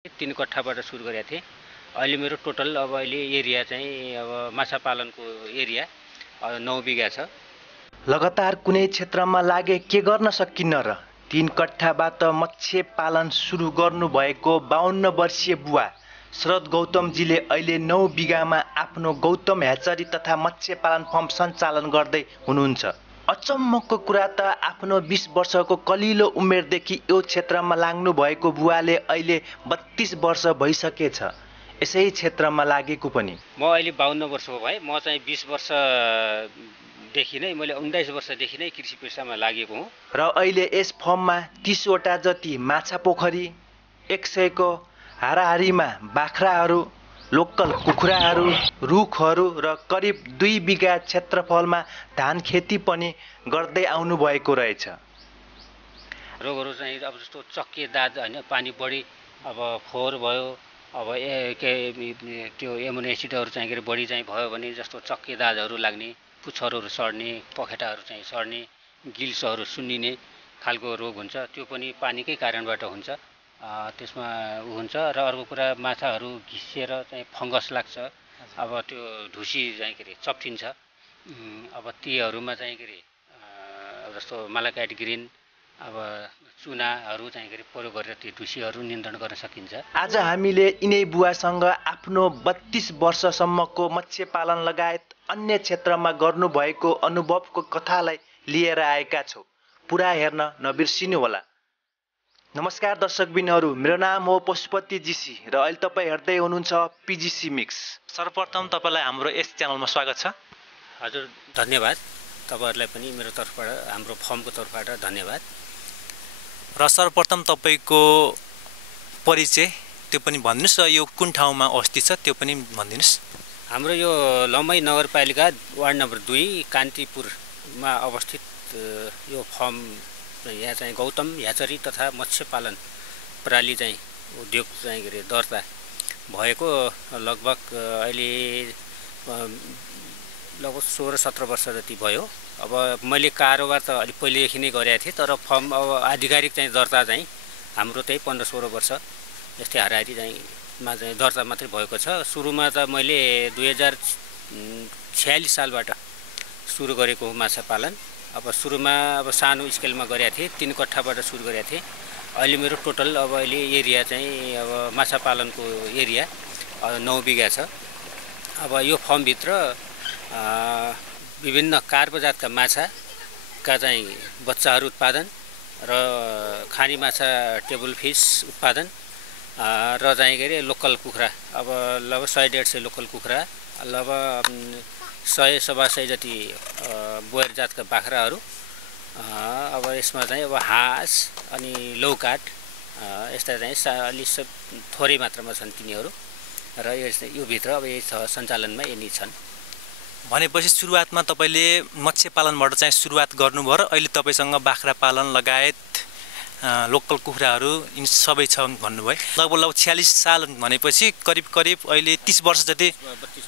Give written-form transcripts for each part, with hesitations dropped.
3 कट्ठाबाट सुरु गरेको थिएँ। अहिले मेरो टोटल अब अहिले एरिया चाहिँ अब माछा पालनको एरिया 9 बिघा छ। लगातार कुनै क्षेत्रमा लागे के गर्न सकिन्न र 3 कट्ठाबाट मत्स्य पालन सुरु गर्नुभएको 52 वर्षीय बुवा शरद गौतमजीले अहिले 9 बिघामा आफ्नो गौतम ह्याचरी तथा मत्स्य पालन फर्म सञ्चालन गर्दै हुनुहुन्छ। अचम्मको कुरा त आफ्नो 20 वर्षको कलिलो उमेरदेखि यो क्षेत्रमा लाग्नु भएको बुवाले अहिले 32 वर्ष भइसकेछ यसै क्षेत्रमा लागेको पनि। म अहिले 52 वर्षको भए। म चाहिँ 20 वर्षदेखि नै मैले 19 वर्षदेखि नै कृषि पेसामा लागेको हुँ र अहिले यस फर्ममा 30 वटा जति माछा पोखरी, 100 को हाराहारीमा बाख्राहरू, लोकल कुखुराहरू, रुखहरू र करिब 2 बिघा क्षेत्रफलमा धान खेती पनि गर्दै आउनु भएको रहेछ। रोगहरू चाहिँ अब जस्तो चक्के दाद हैन, पानी बढी अब फोहोर भयो, अब त्यो एमोनिया एसिडहरू चाहिँ के बढी चाहिँ भयो भने जस्तो चक्के दाजहरू लाग्ने, पुच्छरहरू सड्ने, पखेटाहरू चाहिँ सड्ने, गिल्सहरू सुन्निने खालको रोग हुन्छ। त्यो पनि पानीकै कारणबाट हुन्छ। त्यसमा हुन्छ र अर्को कुरा माछाहरू घिसिएर चाहिँ फङ्गस लाग्छ। अब त्यो ढुसी चाहिँ के अरे चप्टिन्छ। अब तीहरूमा चाहिँ के अरे जस्तो मालाकाइट ग्रिन, अब चुनाहरू चाहिँ के अरे प्रयोग गरेर त्यो ढुसीहरू नियन्त्रण गर्न सकिन्छ। आज हामीले यिनै बुवासँग आफ्नो 32 वर्षसम्मको मत्स्य पालन लगायत अन्य क्षेत्रमा गर्नुभएको अनुभवको कथालाई लिएर आएका छौँ। पुरा हेर्न नबिर्सिनु होला। नमस्कार दर्शकबिनहरू, मेरो नाम हो पशुपति जीसी र अहिले तपाईँ हेर्दै हुनुहुन्छ पिजिसी मिक्स। सर्वप्रथम तपाईँलाई हाम्रो यस च्यानलमा स्वागत छ। हजुर धन्यवाद। तपाईँहरूलाई पनि मेरो तर्फबाट, हाम्रो फर्मको तर्फबाट धन्यवाद। र सर्वप्रथम तपाईँको परिचय त्यो पनि भनिदिनुहोस् र यो कुन ठाउँमा अवस्थित छ त्यो पनि भनिदिनुहोस्। हाम्रो यो लम्बाई नगरपालिका वार्ड नम्बर 2 कान्तिपुरमा अवस्थित यो फर्म यहाँ चाहिँ गौतम ह्याचरी तथा मत्स्य पालन प्रणाली चाहिँ उद्योग चाहिँ के अरे दर्ता भएको लगभग अहिले लगभग 16-17 वर्ष जति भयो। अब मैले कारोबार त अलि पहिलेदेखि नै गरेको थिएँ, तर फर्म अब आधिकारिक चाहिँ दर्ता चाहिँ हाम्रो त्यही 15-16 वर्ष यस्तै हाराहारी चाहिँ मा चाहिँ दर्ता मात्रै भएको छ। सुरुमा त मैले 2046 सालबाट सुरु गरेको हो माछा पालन। अब सुरुमा अब सानो स्केलमा गरेको थिएँ, 3 कट्ठाबाट सुरु गरेको थिएँ। अहिले मेरो टोटल अब अहिले एरिया चाहिँ अब माछा पालनको एरिया 9 बिघा छ। अब यो फर्मभित्र विभिन्न कार्प जातका माछाका चाहिँ बच्चाहरू उत्पादन र खानी माछा टेबल फिस उत्पादन र चाहिँ के अरे लोकल कुखुरा, अब लगभग 100-150 लोकल कुखुरा, लगभग 100-125 जति बोयर जातका बाख्राहरू, अब यसमा चाहिँ अब हाँस अनि लौकाट यस्ता चाहिँ अलि थोरै मात्रामा छन् तिनीहरू र यो भित्र अब यही सञ्चालनमा यिनी छन्। भनेपछि सुरुवातमा तपाईँले मत्स्य पालनबाट चाहिँ सुरुवात गर्नुभयो र अहिले तपाईँसँग बाख्रा पालन लगायत लोकल कुखुराहरू यिनी सबै छन् भन्नुभयो। लगभग 46 साल भनेपछि करिब अहिले 30 वर्ष जति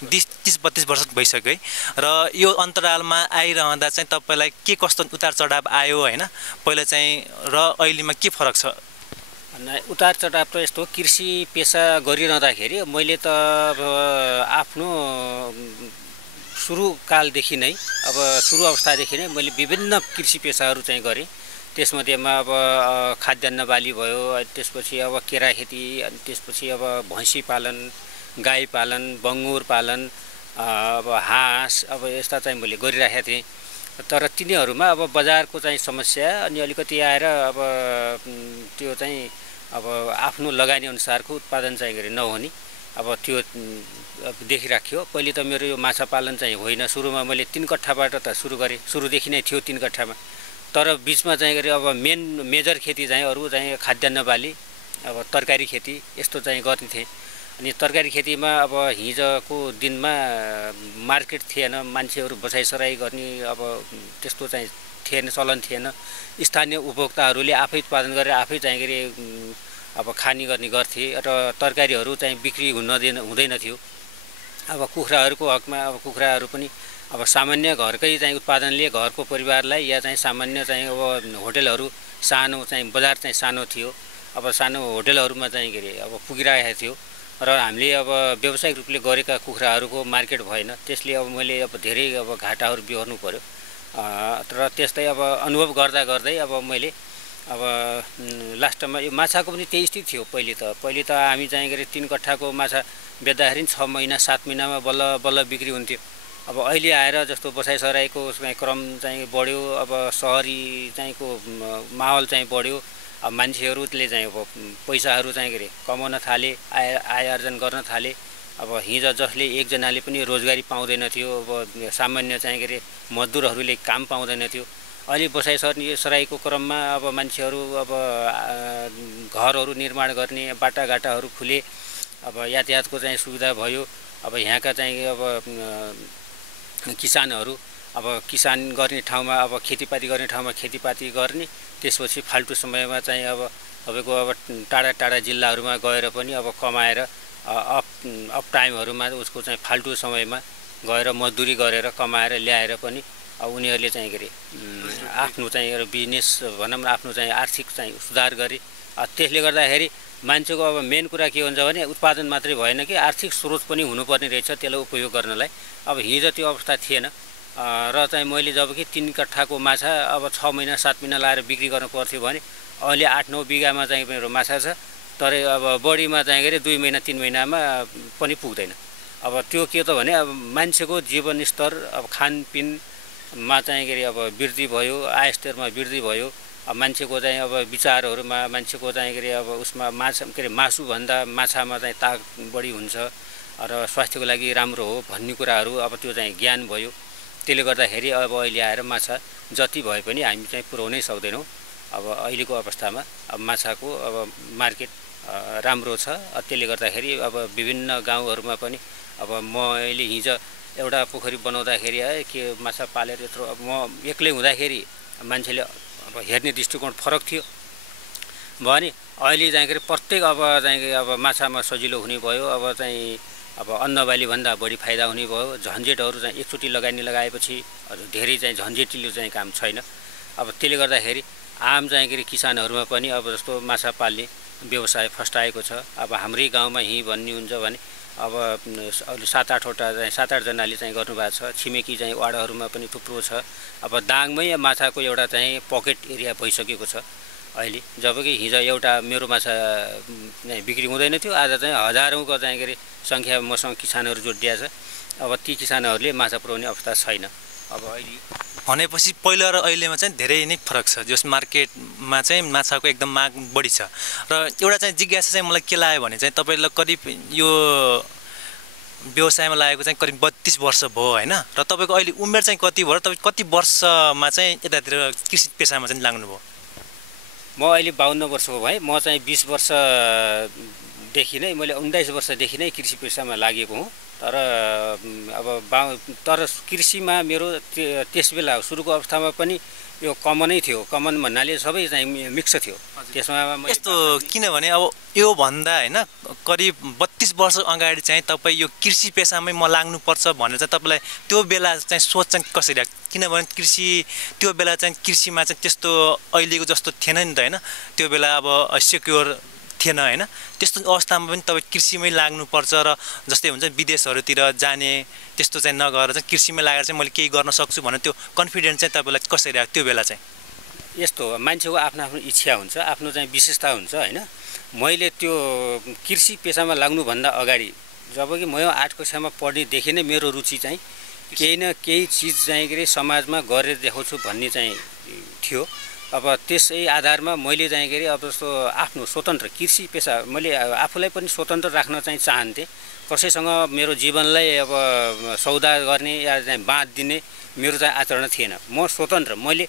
30-32 वर्ष भइसक्यो र यो अन्तरालमा आइरहँदा चाहिँ तपाईँलाई के कस्तो उतार चढाव आयो होइन पहिला चाहिँ र अहिलेमा के फरक छ? उतार चढाव त यस्तो, कृषि पेसा गरिरहँदाखेरि मैले त अब आफ्नो सुरुकालदेखि नै अब सुरु अवस्थादेखि नै मैले विभिन्न कृषि पेसाहरू चाहिँ गरेँ। त्यसमध्येमा अब खाद्यान्न बाली भयो, त्यसपछि अब केरा खेती, अनि त्यसपछि अब भैँसी पालन, गाई पालन, बङ्गुर पालन, अब हाँस, अब यस्ता चाहिँ मैले गरिराखेको थिएँ। तर तिनीहरूमा अब बजारको चाहिँ समस्या अनि अलिकति आएर अब त्यो चाहिँ अब आफ्नो लगानी अनुसारको उत्पादन चाहिँ गरे नहुने अब त्यो देखिराख्यो। पहिले त मेरो यो माछा पालन चाहिँ होइन, सुरुमा मैले 3 कट्ठाबाट त सुरु गरेँ, सुरुदेखि नै थियो 3 कट्ठामा। तर बिचमा चाहिँ गरे अब मेजर खेती चाहिँ अरू चाहिँ खाद्यान्न बाली, अब तरकारी खेती यस्तो चाहिँ गर्ने थिएँ। अनि तरकारी खेतीमा अब हिजोको दिनमा मार्केट थिएन, मान्छेहरू बसाइसराई गर्ने अब त्यस्तो चाहिँ थिएन, चलन थिएन। स्थानीय उपभोक्ताहरूले आफै उत्पादन गरेर आफै चाहिँ गरे अब खानी गर्ने गर्थे र तरकारीहरू चाहिँ बिक्री हुँदैन थियो। अब कुखुराहरूको हकमा अब कुखुराहरू पनि अब सामान्य घरकै चाहिँ उत्पादनले घरको परिवारलाई या चाहिँ सामान्य चाहिँ अब होटलहरू सानो चाहिँ बजार चाहिँ सानो थियो अब सानो होटलहरूमा चाहिँ के अरे अब पुगिरहेको थियो र हामीले अब व्यावसायिक रूपले गरेका कुखुराहरूको मार्केट भएन। त्यसले अब मैले अब धेरै अब घाटाहरू बिहोर्नु पर्यो र त्यस्तै अब अनुभव गर्दा गर्दै अब मैले अब लास्टमा यो माछाको पनि त्यही स्थिति थियो। पहिले त हामी चाहिँ के अरे 3 कट्ठाको माछा बेच्दाखेरि 6 महिना 7 महिनामा बल्ल बल्ल बिक्री हुन्थ्यो। अब अहिले आएर जस्तो बसाइसराईको क्रम चाहिँ बढ्यो, अब सहरी चाहिँको माहौल चाहिँ बढ्यो, अब मान्छेहरूले चाहिँ अब पैसाहरू चाहिँ के अरे कमाउन थाले, आय आर्जन गर्न थाले। अब हिजो जसले एकजनाले पनि रोजगारी पाउँदैन थियो, अब सामान्य चाहिँ के अरे मजदुरहरूले काम पाउँदैन थियो। अहिले बसाइसराईको क्रममा अब मान्छेहरू अब घरहरू निर्माण गर्ने, बाटाघाटाहरू खुले, अब यातायातको चाहिँ सुविधा भयो। अब यहाँका चाहिँ अब किसानहरू अब किसान गर्ने ठाउँमा अब खेतीपाती गर्ने ठाउँमा खेतीपाती गर्ने, त्यसपछि फाल्टु समयमा चाहिँ अब तपाईँको अब टाढा टाढा जिल्लाहरूमा गएर पनि अब कमाएर अफ टाइमहरूमा उसको चाहिँ फाल्टु समयमा गएर मजदुरी गरेर कमाएर ल्याएर पनि अब उनीहरूले चाहिँ के अरे आफ्नो चाहिँ बिजनेस भनौँ न आफ्नो चाहिँ आर्थिक चाहिँ सुधार गरे। त्यसले गर्दाखेरि मान्छेको अब मेन कुरा के हुन्छ भने उत्पादन मात्रै भएन कि आर्थिक स्रोत पनि हुनुपर्ने रहेछ त्यसलाई उपयोग गर्नलाई। अब हिजो त्यो अवस्था थिएन र चाहिँ मैले जब कि 3 कट्ठाको माछा अब 6 महिना 7 महिना लाएर बिक्री गर्नु पर्थ्यो भने अहिले 8-9 बिघामा चाहिँ मेरो माछा छ, तर अब बढीमा चाहिँ के अरे 2 महिना 3 महिनामा पनि पुग्दैन। अब त्यो के त भने अब मान्छेको जीवनस्तर अब खानपिनमा चाहिँ के अरे अब वृद्धि भयो, आयस्तरमा वृद्धि भयो, अब मान्छेको चाहिँ अब विचारहरूमा मान्छेको चाहिँ के अरे अब उसमा माछा के अरे मासुभन्दा माछामा चाहिँ ताक बढी हुन्छ र स्वास्थ्यको लागि राम्रो हो भन्ने कुराहरू अब त्यो चाहिँ ज्ञान भयो। त्यसले गर्दाखेरि अब अहिले आएर माछा जति भए पनि हामी चाहिँ पुर्याउनै सक्दैनौँ। अब अहिलेको अवस्थामा अब माछाको अब मार्केट राम्रो छ। त्यसले गर्दाखेरि अब विभिन्न गाउँहरूमा पनि अब मैले हिजो एउटा पोखरी बनाउँदाखेरि के माछा पालेर यत्रो अब म एक्लै हुँदाखेरि मान्छेले अब हेर्ने दृष्टिकोण फरक थियो भने अहिले चाहिँ के अरे प्रत्येक अब चाहिँ अब माछामा सजिलो हुने भयो। अब चाहिँ अब अन्नबाली भन्दा बढी फाइदा हुने भयो। झन्झेटहरू चाहिँ एकचोटि लगाएपछि धेरै चाहिँ झन्झेटिलो चाहिँ काम छैन। अब त्यसले गर्दाखेरि आम चाहिँ के अरे किसानहरूमा पनि अब जस्तो माछा पाल्ने व्यवसाय फस्टाएको छ। अब हाम्रै गाउँमा यहीँ भन्ने हुन्छ भने अब 7-8वटा चाहिँ 7-8 जनाले चाहिँ गर्नुभएको छ। छिमेकी चाहिँ वाडाहरूमा पनि थुप्रो छ। अब दाङमै माछाको एउटा चाहिँ पकेट एरिया भइसकेको छ अहिले। जबकि हिजो एउटा मेरो माछा बिक्री हुँदैन थियो, आज चाहिँ हजारौँको चाहिँ के अरे सङ्ख्या मसँग किसानहरू जोडिया छ। अब ती किसानहरूले माछा पुर्याउने अवस्था छैन अब अहिले। भनेपछि पहिला र अहिलेमा चाहिँ धेरै नै फरक छ, जस मार्केटमा चाहिँ माछाको एकदम माग बढी छ। र एउटा चाहिँ जिज्ञासा चाहिँ मलाई के लाग्यो भने चाहिँ तपाईँलाई करिब यो व्यवसायमा लागेको चाहिँ करिब 32 वर्ष भयो होइन? र तपाईँको अहिले उमेर चाहिँ कति भयो? तपाईँ कति वर्षमा चाहिँ यतातिर कृषि पेसामा चाहिँ लाग्नुभयो? म अहिले 52 वर्षको भएँ। म चाहिँ 20 वर्षदेखि नै मैले 19 वर्षदेखि नै कृषि पेसामा लागेको हुँ। तर अब कृषिमा मेरो त्यसबेला सुरुको अवस्थामा पनि यो कमनै थियो। कमन भन्नाले सबै चाहिँ मिक्स थियो त्यसमा। यस्तो किनभने अब यो भन्दा होइन करिब 32 वर्ष अगाडि चाहिँ तपाईँ यो कृषि पेसामै म लाग्नुपर्छ भनेर चाहिँ तपाईँलाई त्यो बेला चाहिँ सोच चाहिँ कसरी आयो? किनभने कृषि त्यो बेला चाहिँ कृषिमा चाहिँ त्यस्तो अहिलेको जस्तो थिएन नि त होइन? त्यो बेला अब सेक्योर थिएन होइन? त्यस्तो अवस्थामा पनि तपाईँ कृषिमै लाग्नुपर्छ र जस्तै हुन्छ विदेशहरूतिर जाने त्यस्तो चाहिँ नगएर चाहिँ कृषिमै लागेर चाहिँ मैले केही गर्न सक्छु भन्ने त्यो कन्फिडेन्स चाहिँ तपाईँलाई कसरी आयो त्यो बेला चाहिँ? यस्तो मान्छेको आफ्नो आफ्नो इच्छा हुन्छ, आफ्नो चाहिँ विशेषता हुन्छ होइन? मैले त्यो कृषि पेसामा लाग्नुभन्दा अगाडि जब कि म 8 कक्षामा पढ्नेदेखि नै मेरो रुचि चाहिँ केही न केही चिज चाहिँ के अरे समाजमा गरेर देखाउँछु भन्ने चाहिँ थियो। अब त्यसै आधारमा मैले चाहिँ के अरे अब जस्तो आफ्नो स्वतन्त्र कृषि पेसा मैले आफूलाई पनि स्वतन्त्र राख्न चाहिँ चाहन्थेँ। कसैसँग मेरो जीवनलाई अब सौदा गर्ने या चाहिँ बाँध दिने मेरो चाहिँ आचरण थिएन। म स्वतन्त्र। मैले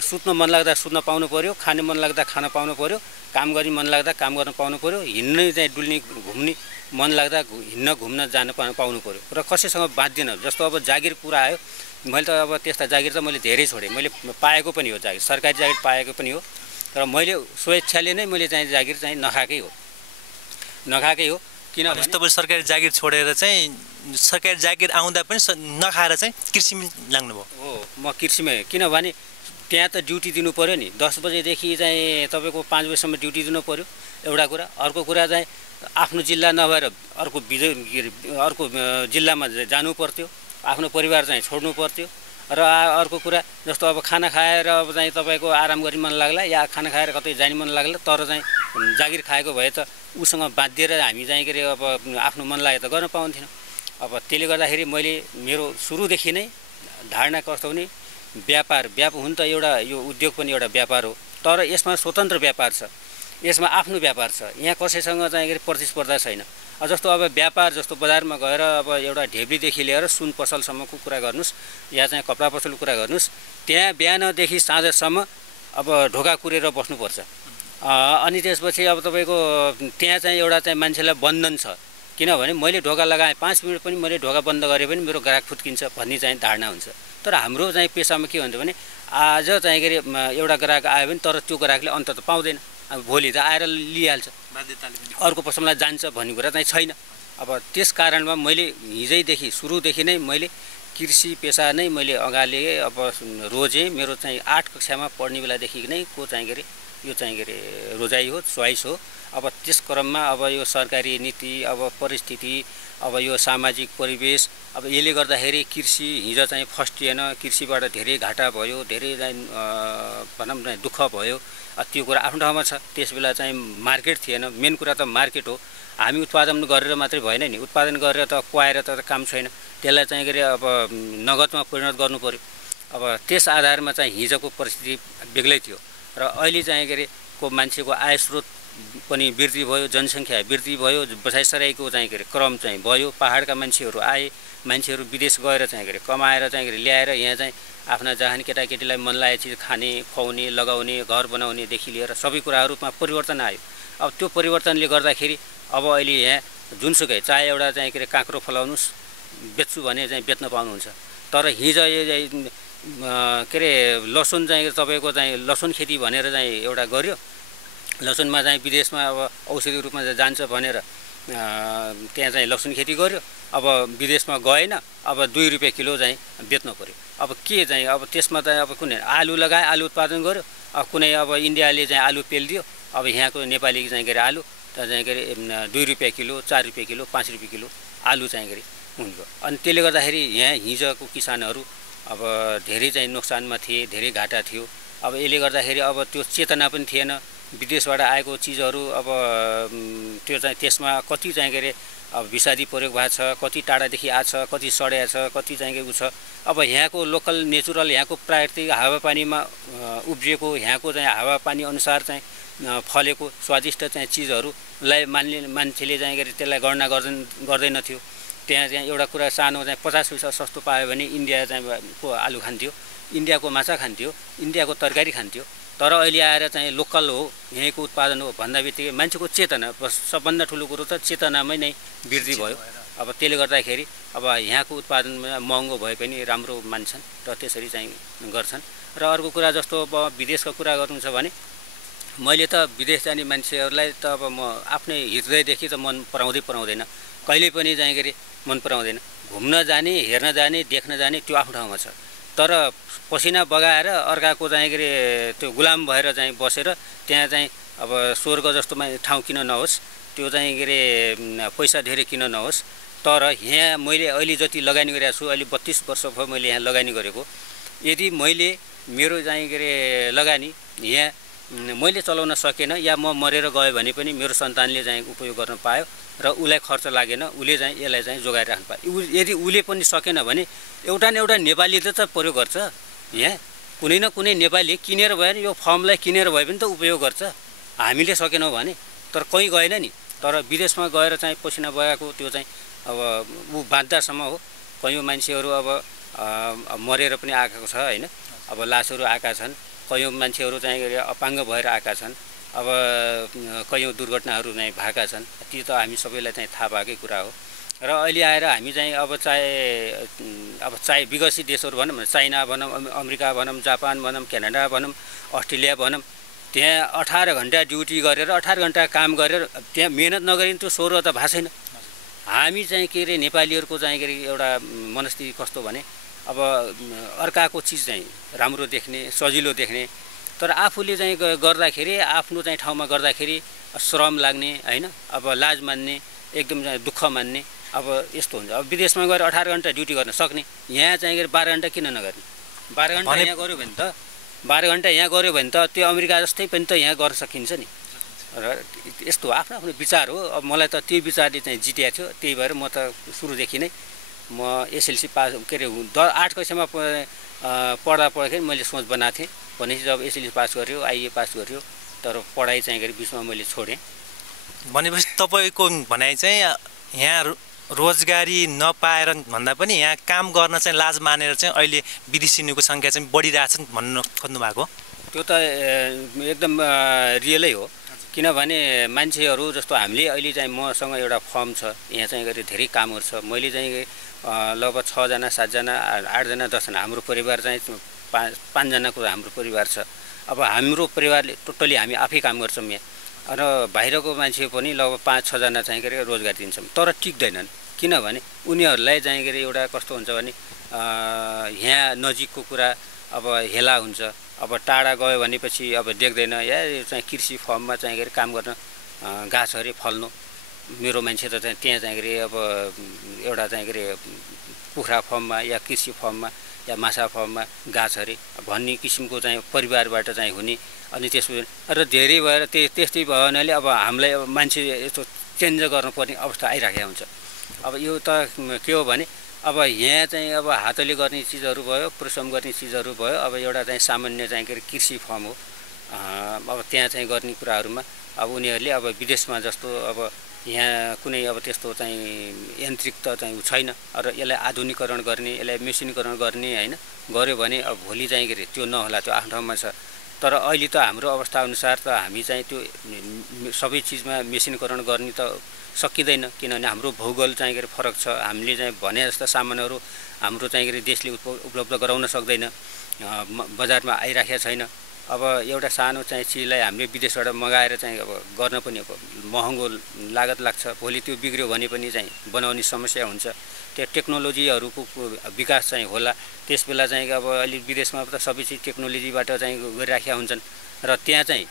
सुत्न मन लाग्दा सुत्न पाउनु पर्यो, खाने मन लाग्दा खान पाउनु पर्यो, काम गर्ने मन लाग्दा काम गर्न पाउनु पर्यो, हिँड्ने चाहिँ डुल्ने घुम्ने मन लाग्दा हिँड्न घुम्न जान पाउनु पर्यो र कसैसँग बाँधिदिन। जस्तो अब जागिर कुरा आयो, मैले त अब त्यस्ता जागिर त मैले धेरै छोडेँ। मैले पाएको पनि हो जागिर, सरकारी जागिर पाएको पनि हो, तर मैले स्वेच्छाले नै मैले चाहिँ जागिर चाहिँ नखाएकै हो। किनभने तपाईँ सरकारी जागिर छोडेर चाहिँ सरकारी जागिर आउँदा पनि नखाएर चाहिँ कृषिमै लाग्नुभयो? हो, म कृषिमै। किनभने त्यहाँ त ड्युटी दिनु पऱ्यो नि। 10 बजेदेखि चाहिँ तपाईँको 5 बजेसम्म ड्युटी दिनु पऱ्यो एउटा कुरा। अर्को कुरा चाहिँ आफ्नो जिल्ला नभएर अर्को अर्को जिल्लामा जानु पर्थ्यो, आफ्नो परिवार चाहिँ छोड्नु पर्थ्यो। र अर्को कुरा जस्तो अब खाना खाएर अब चाहिँ तपाईँको आराम गर्ने मन लाग्ला या खाना खाएर कतै जाने मन लाग्ला, तर चाहिँ जागिर खाएको भए त उसँग बाँधिएर हामी चाहिँ के अरे अब आफ्नो मन लागे त गर्न पाउँथेनौँ। अब त्यसले गर्दाखेरि मैले मेरो सुरुदेखि नै धारणा कस्तो हुने, व्यापार हुन त एउटा यो उद्योग पनि एउटा व्यापार हो, तर यसमा स्वतन्त्र व्यापार छ, यसमा आफ्नो व्यापार छ। यहाँ कसैसँग चाहिँ प्रतिस्पर्धा छैन। जस्तो अब व्यापार जस्तो बजारमा गएर अब एउटा ढेब्रीदेखि लिएर सुन पसलसम्मको कुरा गर्नुहोस् या चाहिँ कपडा पसलको कुरा गर्नुहोस्, त्यहाँ बिहानदेखि साँझसम्म अब ढोका कुरेर बस्नुपर्छ। अनि त्यसपछि अब तपाईँको त्यहाँ चाहिँ एउटा चाहिँ मान्छेलाई बन्धन छ, किनभने मैले ढोका लगाएँ 5 मिनट पनि मैले ढोका बन्द गरेँ पनि मेरो ग्राहक फुत्किन्छ भन्ने चाहिँ धारणा हुन्छ। तर हाम्रो चाहिँ पेसामा के हुन्छ भने आज चाहिँ के अरे एउटा ग्राहक आयो भने तर त्यो ग्राहकले अन्त त पाउँदैन, अब भोलि त आएर लिइहाल्छ, अर्को पसलमा जान्छ भन्ने कुरा चाहिँ छैन। अब त्यस कारणमा मैले हिजैदेखि सुरुदेखि नै मैले कृषि पेसा नै मैले अगाडि अब रोजेँ। मेरो चाहिँ 8 कक्षामा पढ्ने बेलादेखि नै को चाहिँ के अरे यो चाहिँ के अरे रोजाइ हो, चोइस हो। अब त्यस क्रममा अब यो सरकारी नीति, अब परिस्थिति, अब यो सामाजिक परिवेश, अब यसले गर्दाखेरि कृषि हिजो चाहिँ फस्टिएन, कृषिबाट धेरै घाटा भयो, धेरै भनौँ न दुःख भयो। त्यो कुरा आफ्नो ठाउँमा छ। त्यस बेला चाहिँ मार्केट थिएन, मेन कुरा त मार्केट हो। हामी उत्पादन गरेर मात्रै भएन नि, उत्पादन गरेर त कुहाएर त काम छैन, त्यसलाई चाहिँ के अरे अब नगदमा परिणत गर्नु पर्यो। अब त्यस आधारमा चाहिँ हिजोको परिस्थिति बेग्लै थियो र अहिले चाहिँ के अरे को मान्छेको आय स्रोत पनि वृद्धि भयो, जनसङ्ख्या वृद्धि भयो, बसाइसराईको चाहिँ के अरे क्रम चाहिँ भयो, पहाडका मान्छेहरू आए, मान्छेहरू विदेश गएर चाहिँ के अरे कमाएर चाहिँ के अरे ल्याएर यहाँ चाहिँ आफ्ना जहान केटाकेटीलाई मन लागेको चिज खाने, खुवाउने, लगाउने, घर बनाउनेदेखि लिएर सबै कुराहरूमा परिवर्तन आयो। अब त्यो परिवर्तनले गर्दाखेरि अब अहिले यहाँ जुनसुकै चाहे एउटा चाहिँ के अरे काँक्रो फलाउनुहोस्, बेच्छु भने चाहिँ बेच्न पाउनुहुन्छ। तर हिजो के अरे लसुन चाहिँ तपाईँको चाहिँ लसुन खेती भनेर चाहिँ एउटा गर्यो, लसुनमा चाहिँ विदेशमा अब औषधि रूपमा जान्छ भनेर त्यहाँ चाहिँ लसुन खेती गर्यो। अब विदेशमा गएन, अब 2 रुपियाँ किलो चाहिँ बेच्नु पऱ्यो। अब के चाहिँ अब त्यसमा त अब कुनै आलु लगाए, आलु उत्पादन गर्यो, अब कुनै अब इन्डियाले चाहिँ आलु पेलिदियो, अब यहाँको नेपाली चाहिँ के अरे आलु त चाहिँ के अरे 2 रुपियाँ किलो, 4 रुपियाँ किलो, 5 रुपियाँ किलो आलु चाहिँ के अरे हुन्थ्यो। अनि त्यसले गर्दाखेरि यहाँ हिजोको किसानहरू अब धेरै चाहिँ नोक्सानमा थिए, धेरै घाटा थियो। अब यसले गर्दाखेरि अब त्यो चेतना पनि थिएन, विदेशबाट आएको चिजहरू अब त्यो चाहिँ त्यसमा कति चाहिँ के अरे अब विषादी प्रयोग भएको छ, कति टाढादेखि आएको छ, कति सडेको छ, कति चाहिँ के छ। अब यहाँको लोकल नेचुरल यहाँको प्राकृतिक हावापानीमा उब्जिएको, यहाँको चाहिँ हावापानी अनुसार चाहिँ फलेको स्वादिष्ट चाहिँ चिजहरूलाई मान्छेले चाहिँ के अरे त्यसलाई गणना गर्दैनथ्यो। त्यहाँ एउटा कुरा सानो चाहिँ 50 पैसा सस्तो पायो भने इन्डिया चाहिँ को आलु खान्थ्यो, इन्डियाको माछा खान्थ्यो, इन्डियाको तरकारी खान्थ्यो। तर अहिले आएर चाहिँ लोकल हो, यहीँको उत्पादन हो भन्दा बित्तिकै मान्छेको चेतना, सबभन्दा ठुलो कुरो त चेतनामै नै वृद्धि भयो। अब त्यसले गर्दाखेरि अब यहाँको उत्पादनमा महँगो भए पनि राम्रो मान्छन् र त्यसरी चाहिँ गर्छन्। र अर्को कुरा जस्तो अब विदेशको कुरा गर्नु छ भने मैले त विदेश जाने मान्छेहरूलाई त अब म आफ्नै हृदयदेखि त मन पराउँदैन, कहिले पनि चाहिँ के अरे मन पराउँदैन। घुम्न जाने, हेर्न जाने, देख्न जाने त्यो आफ्नो ठाउँमा छ, तर पसिना बगाएर अर्काको चाहिँ के अरे त्यो गुलाम भएर चाहिँ बसेर त्यहाँ चाहिँ अब स्वर्ग जस्तोमा ठाउँ किन नहोस्, त्यो चाहिँ के अरे पैसा धेरै किन नहोस्। तर यहाँ मैले अहिले जति लगानी गरेको छु, अहिले 32 वर्ष भयो मैले यहाँ लगानी गरेको, यदि मैले मेरो चाहिँ के अरे लगानी यहाँ मैले चलाउन सकेन या म मरेर गयो भने पनि मेरो सन्तानले चाहिँ उपयोग गर्न पायो र उसलाई खर्च लागेन, उसले चाहिँ यसलाई चाहिँ जोगाएर राख्नु पायो। यदि उसले पनि सकेन भने एउटा न एउटा नेपालीले त प्रयोग गर्छ। यहाँ कुनै न कुनै नेपाली किनेर भयो भने यो फर्मलाई किनेर भए पनि त उपयोग गर्छ। हामीले सकेनौँ भने तर कहीँ गएन नि, तर विदेशमा गएर चाहिँ पसिना बगाएको त्यो चाहिँ अब ऊ बाँच्दासम्म हो। कयौँ मान्छेहरू अब मरेर पनि आएको छ होइन, अब लासहरू आएका छन्, कयौँ मान्छेहरू चाहिँ अपाङ्ग भएर आएका छन्, अब कयौँ दुर्घटनाहरू चाहिँ भएका छन्। त्यो त हामी सबैलाई चाहिँ थाहा भएकै कुरा हो। र अहिले आएर हामी चाहिँ अब चाहे विकसित देशहरू भनौँ, चाइना भनौँ, अमेरिका भनौँ, जापान भनौँ, क्यानाडा भनौँ, अस्ट्रेलिया भनौँ, त्यहाँ 18 घन्टा ड्युटी गरेर 18 घन्टा काम गरेर त्यहाँ मेहनत नगरिन त्यो स्वर्ग त भएको छैन। हामी चाहिँ के अरे नेपालीहरूको चाहिँ के अरे एउटा मनस्थिति कस्तो भने अब अर्काको चिज चाहिँ राम्रो देख्ने, सजिलो देख्ने, तर आफूले चाहिँ गर्दाखेरि आफ्नो चाहिँ ठाउँमा गर्दाखेरि श्रम लाग्ने हैन, अब लाज मान्ने, एकदम चाहिँ दुःख मान्ने, अब यस्तो हुन्छ। अब विदेशमा गएर 18 घण्टा ड्युटी गर्न सक्ने, यहाँ चाहिँ 12 घण्टा किन नगर्ने? 12 घण्टा यहाँ गर्यो भने त 12 घण्टा यहाँ गर्यो भने त त्यो अमेरिका जस्तै पनि त यहाँ गर्न सकिन्छ नि। र यस्तो आफ्नो आफ्नो विचार हो। अब मलाई त त्यो विचारले चाहिँ जितिएको थियो, त्यही भएर म त सुरुदेखि नै म एसएलसी पास के अरे 8 कक्षामा पढ्दाखेरि मैले सोच बनाएको थिएँ, भनेपछि जब एसएलसी पास गर्यो, आइए पास गर्यो, तर पढाइ चाहिँ गरी बिचमा मैले छोडेँ। भनेपछि तपाईँको भनाइ चाहिँ यहाँ रोजगारी नपाएर भन्दा पनि यहाँ काम गर्न चाहिँ लाज मानेर चाहिँ अहिले विदेशिनीको सङ्ख्या चाहिँ बढिरहेछ भन्नु खोज्नु भएको? त्यो त एकदम रियलै हो, किनभने मान्छेहरू जस्तो हामीले अहिले चाहिँ मसँग एउटा फर्म छ, यहाँ चाहिँ गरी धेरै कामहरू छ। मैले चाहिँ लगभग 6 जना 7 जना 8 जना 10 जना हाम्रो परिवार चाहिँ 5 जनाको हाम्रो परिवार छ। अब हाम्रो परिवारले टोटली हामी आफै काम गर्छौँ यहाँ, र बाहिरको मान्छे पनि लगभग 5-6 जना चाहिँ के अरे रोजगार दिन्छौँ, तर टिक्दैनन्। किनभने उनीहरूलाई चाहिँ के अरे एउटा कस्तो हुन्छ भने यहाँ नजिकको कुरा अब हेला हुन्छ, अब टाढा गयो भनेपछि अब देख्दैन, या चाहिँ कृषि फर्ममा चाहिँ के अरे काम गर्न गाछ अरे फल्नु, मेरो मान्छे त चाहिँ त्यहाँ चाहिँ के अरे अब एउटा चाहिँ के अरे कुखुरा फर्ममा या कृषि फर्ममा या माछा फर्ममा गाछ अरे भन्ने किसिमको चाहिँ परिवारबाट चाहिँ हुने। अनि त्यसपछि र धेरै भएर त्यस्तै भयो हुनाले अब हामीलाई अब मान्छे यस्तो चेन्ज गर्नुपर्ने अवस्था आइराखेको हुन्छ। अब यो त के हो भने अब यहाँ चाहिँ अब हातले गर्ने चिजहरू भयो, परिश्रम गर्ने चिजहरू भयो, अब एउटा चाहिँ सामान्य चाहिँ के अरे कृषि फर्म हो। अब त्यहाँ चाहिँ गर्ने कुराहरूमा अब उनीहरूले अब विदेशमा जस्तो अब यहाँ कुनै अब त्यस्तो चाहिँ यान्त्रिक त चाहिँ छैन, र यसलाई आधुनिकीकरण गर्ने, यसलाई मेसिनीकरण गर्ने हैन, गर्यो भने अब भोलि चाहिँ के अरे त्यो नहोला, त्यो आफ्नो ठाउँमा छ। तर अहिले त हाम्रो अवस्था अनुसार त हामी चाहिँ त्यो सबै चिजमा मेसिनीकरण गर्ने त सकिँदैन, किनभने हाम्रो भूगोल चाहिँ के अरे फरक छ। हामीले चाहिँ भने जस्ता सामानहरू हाम्रो चाहिँ के अरे देशले उपलब्ध गराउन सक्दैन, बजारमा आइराखेको छैन। अब एउटा सानो चाहिँ चिजलाई हामीले विदेशबाट मगाएर चाहिँ अब गर्न पनि अब महँगो लागत लाग्छ, भोलि त्यो बिग्रियो भने पनि चाहिँ बनाउने समस्या हुन्छ। त्यो टेक्नोलोजीहरूको विकास चाहिँ होला, त्यस बेला चाहिँ अब अहिले विदेशमा त सबै चिज टेक्नोलोजीबाट चाहिँ गरिराखेका हुन्छन्, र त्यहाँ चाहिँ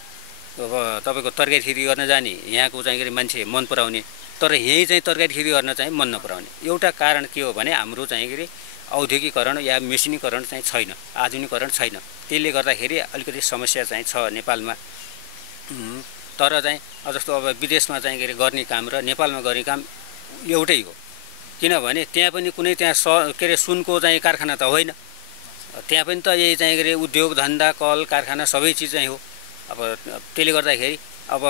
अब तपाईँको तरकारी खेती गर्न जाने यहाँको चाहिँ के अरे मान्छे मन पराउने, तर यहीँ चाहिँ तरकारी खेती गर्न चाहिँ मन नपराउने। एउटा कारण के हो भने हाम्रो चाहिँ के अरे औद्योगिकरण या मेसिनीकरण चाहिँ छैन, आधुनिकीकरण छैन। त्यसले गर्दाखेरि अलिकति समस्या चाहिँ छ नेपालमा। तर चाहिँ जस्तो अब विदेशमा चाहिँ के अरे गर्ने काम र नेपालमा गर्ने काम एउटै हो, किनभने त्यहाँ पनि कुनै त्यहाँ के अरे सुनको चाहिँ कारखाना त होइन, त्यहाँ पनि त यही चाहिँ के अरे उद्योग धन्दा कल कारखाना सबै चिज चाहिँ हो। अब त्यसले गर्दाखेरि अब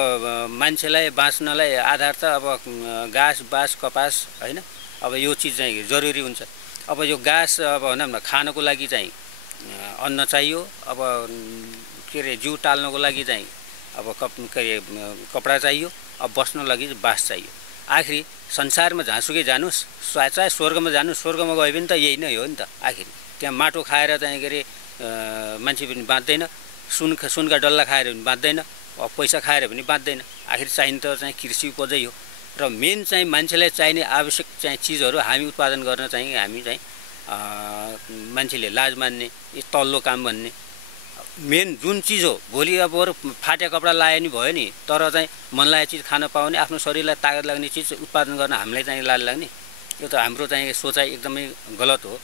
मान्छेलाई बाँच्नलाई आधार त अब घाँस बाँस कपास होइन, अब यो चिज चाहिँ जरुरी हुन्छ। अब यो घाँस अब भनौँ न खानको लागि चाहिँ अन्न चाहियो, अब के अरे जिउ टाल्नको लागि चाहिँ अब के अरे कपडा चाहियो, अब बस्न लागि बास चाहियो। आखिरी संसारमा जहाँसुकै जानुहोस्, चाहे स्वर्गमा जानुहोस्, स्वर्गमा गयो भने त यही नै हो नि त। आखिर त्यहाँ माटो खाएर चाहिँ के अरे मान्छे पनि बाँच्दैन, सुनका डल्ला खाएर पनि बाँच्दैन, अब पैसा खाएर पनि बाँच्दैन। आखिर चाहिने त चाहिँ कृषि उपजै हो, र मेन चाहिँ मान्छेलाई चाहिने आवश्यक चाहिँ चिजहरू हामी उत्पादन गर्न चाहिँ हामी चाहिँ मान्छेले लाज मान्ने, तल्लो काम भन्ने मेन जुन चिज हो। भोलि अब अरू फाटे कपडा लाए नि भयो नि, तर चाहिँ मन लागेको चिज खान पाउने, आफ्नो शरीरलाई तागत लाग्ने चिज उत्पादन गर्न हामीलाई चाहिँ लाज लाग्ने, यो त हाम्रो चाहिँ सोचाइ एकदमै गलत हो।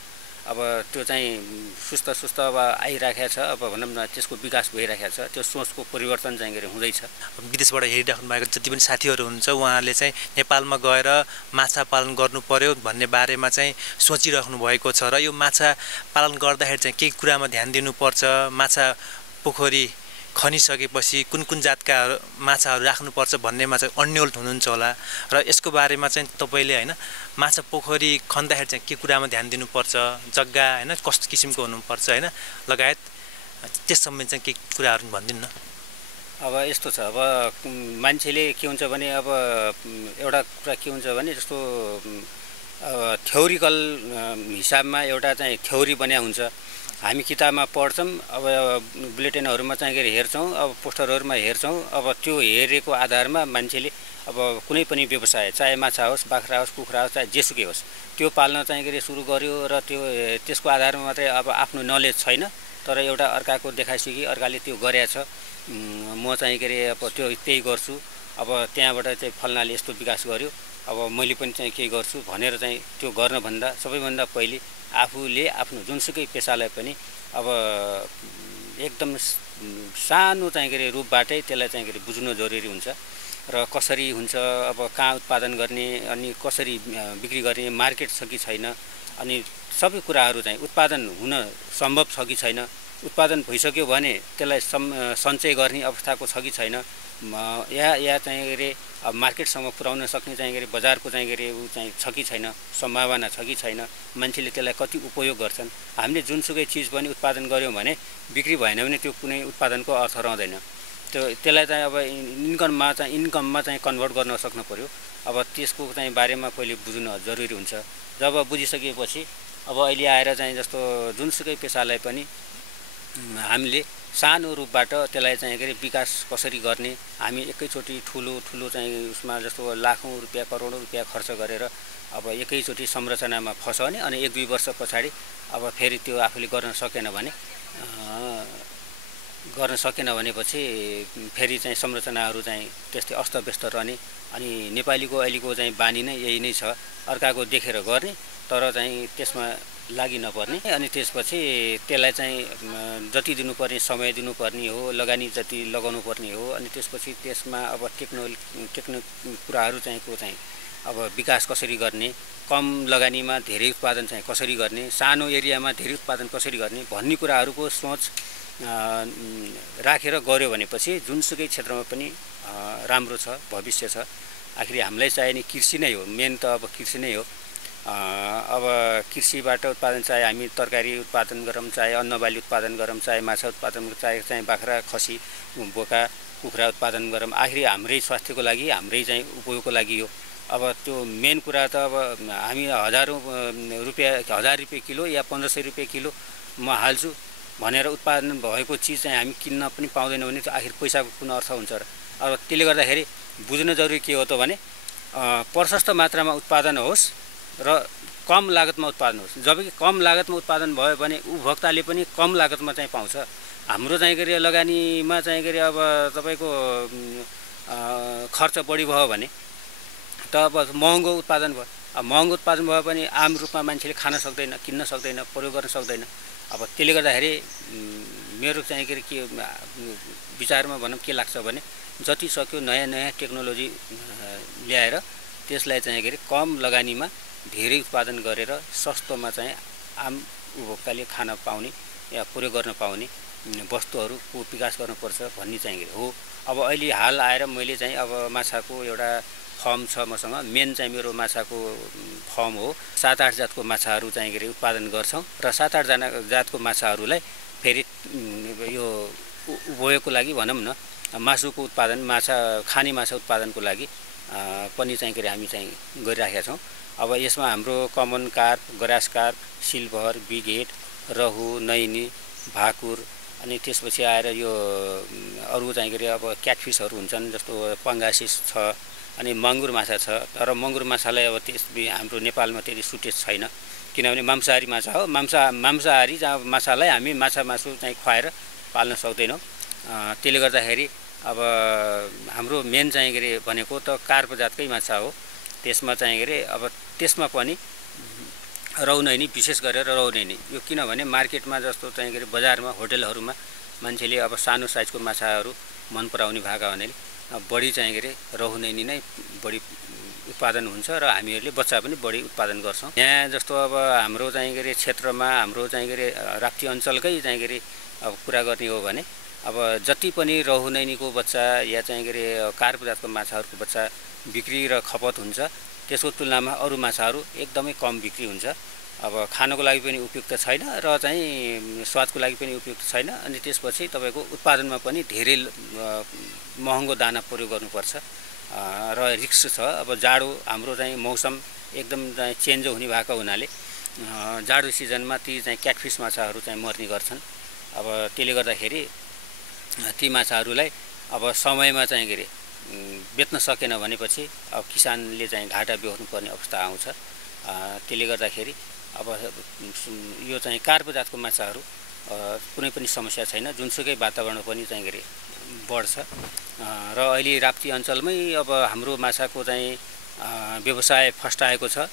अब त्यो चाहिँ सुस्त अब आइराखेको छ, अब भनौँ न त्यसको विकास भइराखेको छ, त्यो सोचको परिवर्तन चाहिँ के हुँदैछ। विदेशबाट हेरिराख्नु भएको जति पनि साथीहरू हुनुहुन्छ उहाँहरूले चाहिँ नेपालमा गएर माछा पालन गर्नु पर्यो भन्ने बारेमा चाहिँ सोचिराख्नु भएको छ, र यो माछा पालन गर्दाखेरि चाहिँ केही कुरामा ध्यान दिनुपर्छ, माछा पोखरी खनिसकेपछि कुन कुन जातका माछाहरू राख्नुपर्छ भन्नेमा चाहिँ अन्यल हुनुहुन्छ होला, र यसको बारेमा चाहिँ तपाईँले होइन माछा पोखरी खन्दाखेरि चाहिँ के कुरामा ध्यान दिनुपर्छ, जग्गा होइन कस्तो किसिमको हुनुपर्छ होइन लगायत त्यस सम्बन्धी चाहिँ केही कुराहरू भनिदिनु न। अब यस्तो छ, अब मान्छेले के हुन्छ भने अब एउटा कुरा के हुन्छ भने जस्तो थ्योरिकल हिसाबमा एउटा चाहिँ थ्योरी बन्या हुन्छ, हामी किताबमा पढ्छौँ, अब बुलेटिनहरूमा चाहिँ के अरे हेर्छौँ, अब पोस्टरहरूमा हेर्छौँ, अब त्यो हेरेको आधारमा मान्छेले अब कुनै पनि व्यवसाय चाहे माछा होस्, बाख्रा होस्, कुखुरा होस्, चाहे जेसुकै होस् त्यो पाल्न चाहिँ के अरे सुरु गर्यो र त्यसको आधारमा मात्रै अब आफ्नो नलेज छैन, तर एउटा अर्काको देखाइसिकी अर्काले त्यो गरेछ, म चाहिँ के अरे अब त्यो त्यही गर्छु, अब त्यहाँबाट चाहिँ फल्नाले यस्तो विकास गर्यो, अब मैले पनि चाहिँ केही गर्छु भनेर चाहिँ त्यो गर्नभन्दा सबैभन्दा पहिले आफूले आफ्नो जुनसुकै पेसालाई पनि अब एकदम सानो चाहिँ के अरे रूपबाटै त्यसलाई चाहिँ के अरे बुझ्नु जरुरी हुन्छ र कसरी हुन्छ, अब कहाँ उत्पादन गर्ने अनि कसरी बिक्री गर्ने, मार्केट छ कि छैन, अनि सबै कुराहरू चाहिँ उत्पादन हुन सम्भव छ कि छैन, उत्पादन भइसक्यो भने त्यसलाई सञ्चय गर्ने अवस्थाको छ कि छैन, या चाहिँ के अरे अब मार्केटसम्म पुर्याउन सक्ने चाहिँ के अरे बजारको चाहिँ के अरे ऊ चाहिँ छ कि छैन, सम्भावना छ कि छैन, मान्छेले त्यसलाई कति उपयोग गर्छन्। हामीले जुनसुकै चिज पनि उत्पादन गऱ्यौँ भने बिक्री भएन भने त्यो कुनै उत्पादनको अर्थ रहँदैन। त्यसलाई चाहिँ अब इन्कममा चाहिँ कन्भर्ट गर्न सक्नु पर्यो। अब त्यसको चाहिँ बारेमा पहिले बुझ्नु जरुरी हुन्छ। जब बुझिसकेपछि अब अहिले आएर चाहिँ जस्तो जुनसुकै पेसालाई पनि हामीले सानो रूपबाट त्यसलाई चाहिँ के अरे विकास कसरी गर्ने, हामी एकैचोटि ठुलो चाहिँ उसमा जस्तो लाखौँ रुपियाँ करोडौँ रुपियाँ खर्च गरेर अब एकैचोटि संरचनामा फसाउने अनि 1-2 वर्ष पछाडि अब फेरि त्यो आफूले गर्न सकेन भनेपछि फेरि चाहिँ संरचनाहरू चाहिँ त्यस्तै अस्तव्यस्त रहने। अनि नेपालीको अहिलेको चाहिँ बानी नै यही नै छ, अर्काको देखेर गर्ने तर चाहिँ त्यसमा लागि नपर्ने। अनि त्यसपछि त्यसलाई चाहिँ जति दिनुपर्ने समय दिनुपर्ने हो, लगानी जति लगाउनु पर्ने हो। अनि त्यसपछि त्यसमा अब टेक्नो कुराहरू चाहिँ अब विकास कसरी गर्ने, कम लगानीमा धेरै उत्पादन चाहिँ कसरी गर्ने, सानो एरियामा धेरै उत्पादन कसरी गर्ने भन्ने कुराहरूको सोच राखेर गऱ्यो भनेपछि जुनसुकै क्षेत्रमा पनि राम्रो छ, भविष्य छ। आखिर हामीलाई चाहिने कृषि नै हो, मेन त अब कृषि नै हो। अब कृषिबाट उत्पादन चाहे हामी तरकारी उत्पादन गरौँ, चाहे अन्नबाली उत्पादन गरौँ, चाहे माछा उत्पादन, चाहे बाख्रा खसी बोका कुखुरा उत्पादन गरौँ, आखिर हाम्रै स्वास्थ्यको लागि हाम्रै चाहिँ उपयोगको लागि हो। अब त्यो मेन कुरा त अब हामी 1000 रुपियाँ किलो या 1500 रुपियाँ किलो म हाल्छु भनेर उत्पादन भएको चिज चाहिँ हामी किन्न पनि पाउँदैनौँ भने आखिर पैसाको कुन अर्थ हुन्छ र। अब त्यसले गर्दाखेरि बुझ्न जरुरी के हो त भने प्रशस्त मात्रामा उत्पादन होस् र कम लागतमा उत्पादन होस्। जबकि कम लागतमा उत्पादन भयो भने उपभोक्ताले पनि कम लागतमा चाहिँ पाउँछ। हाम्रो चाहिँ के अरे लगानीमा चाहिँ के अरे अब तपाईँको खर्च बढी भयो भने त अब महँगो उत्पादन भयो। अब महँगो उत्पादन भयो भने आम रूपमा मान्छेले खान सक्दैन, किन्न सक्दैन, प्रयोग गर्न सक्दैन। अब त्यसले गर्दाखेरि मेरो चाहिँ के विचारमा भनौँ के लाग्छ भने जति सक्यो नयाँ टेक्नोलोजी ल्याएर त्यसलाई चाहिँ के अरे कम लगानीमा धेरै उत्पादन गरेर सस्तोमा चाहिँ आम उपभोक्ताले खान पाउने या प्रयोग गर्न पाउने वस्तुहरूको विकास गर्नुपर्छ भन्ने चाहिँ हो। अब अहिले हाल आएर मैले चाहिँ अब माछाको एउटा फर्म छ मसँग, मेन चाहिँ मेरो माछाको फर्म हो। 7-8 जातको माछाहरू चाहिँ के अरे उत्पादन गर्छौँ र 7-8 जातको माछाहरूलाई फेरि यो उपयोगको लागि भनौँ न मासुको उत्पादन, खाने माछा उत्पादनको लागि पनि चाहिँ के अरे हामी चाहिँ गरिराखेका छौँ। अब यसमा हाम्रो common carp, grass carp, silver, बिगेट, रहु, नैनी, भाकुर, अनि त्यसपछि आएर यो अरू चाहिँ के अरे अब क्याटफिसहरू हुन्छन् जस्तो पङ्गासिस छ, अनि मङ्गुर माछा छ। तर मङ्गुर माछालाई अब हाम्रो नेपालमा त्यति सुटेज छैन, किनभने मांसाहारी माछा हो। मांसाहारी माछालाई हामी मासु चाहिँ खुवाएर पाल्न सक्दैनौँ। त्यसले गर्दाखेरि अब हाम्रो मेन चाहिँ के अरे भनेको त कार्प जातकै माछा हो। त्यसमा चाहिँ के अरे अब त्यसमा पनि रहु नैनी, विशेष गरेर रहु नैनी यो, किनभने मार्केटमा जस्तो चाहिँ के अरे बजारमा होटलहरूमा मान्छेले अब सानो साइजको माछाहरू मन पराउने भएका हुनाले बढी चाहिँ के अरे रहु नैनी नै बढी उत्पादन हुन्छ र हामीहरूले बच्चा पनि बढी उत्पादन गर्छौँ। यहाँ जस्तो अब हाम्रो चाहिँ के अरे क्षेत्रमा हाम्रो चाहिँ के अरे राप्ती अञ्चलकै चाहिँ के अरे अब कुरा गर्ने हो भने अब जति पनि रहु नैनीको बच्चा या चाहिँ के अरे कार्प जातको माछाहरूको बच्चा बिक्री र खपत हुन्छ, त्यसको तुलनामा अरू माछाहरू एकदमै कम बिक्री हुन्छ। अब खानको लागि पनि उपयुक्त छैन र चाहिँ स्वादको लागि पनि उपयुक्त छैन। अनि त्यसपछि तपाईँको उत्पादनमा पनि धेरै महँगो दाना प्रयोग गर्नुपर्छ र रिस्क छ। अब जाडो हाम्रो चाहिँ मौसम एकदम चाहिँ चेन्ज हुने भएको हुनाले जाडो सिजनमा ती चाहिँ क्याटफिस माछाहरू चाहिँ मर्ने गर्छन्। अब त्यसले गर्दाखेरि ती माछाहरूलाई अब समयमा चाहिँ के अरे बेच्न सकेन भनेपछि अब किसानले चाहिँ घाटा बेहोर्नु पर्ने अवस्था आउँछ। त्यसले गर्दाखेरि अब यो चाहिँ कार्प जातको माछाहरू कुनै पनि समस्या छैन, जुनसुकै वातावरण पनि चाहिँ गरी बढ्छ। र अहिले राप्ती अञ्चलमै अब हाम्रो माछाको चाहिँ व्यवसाय फस्टाएको छ।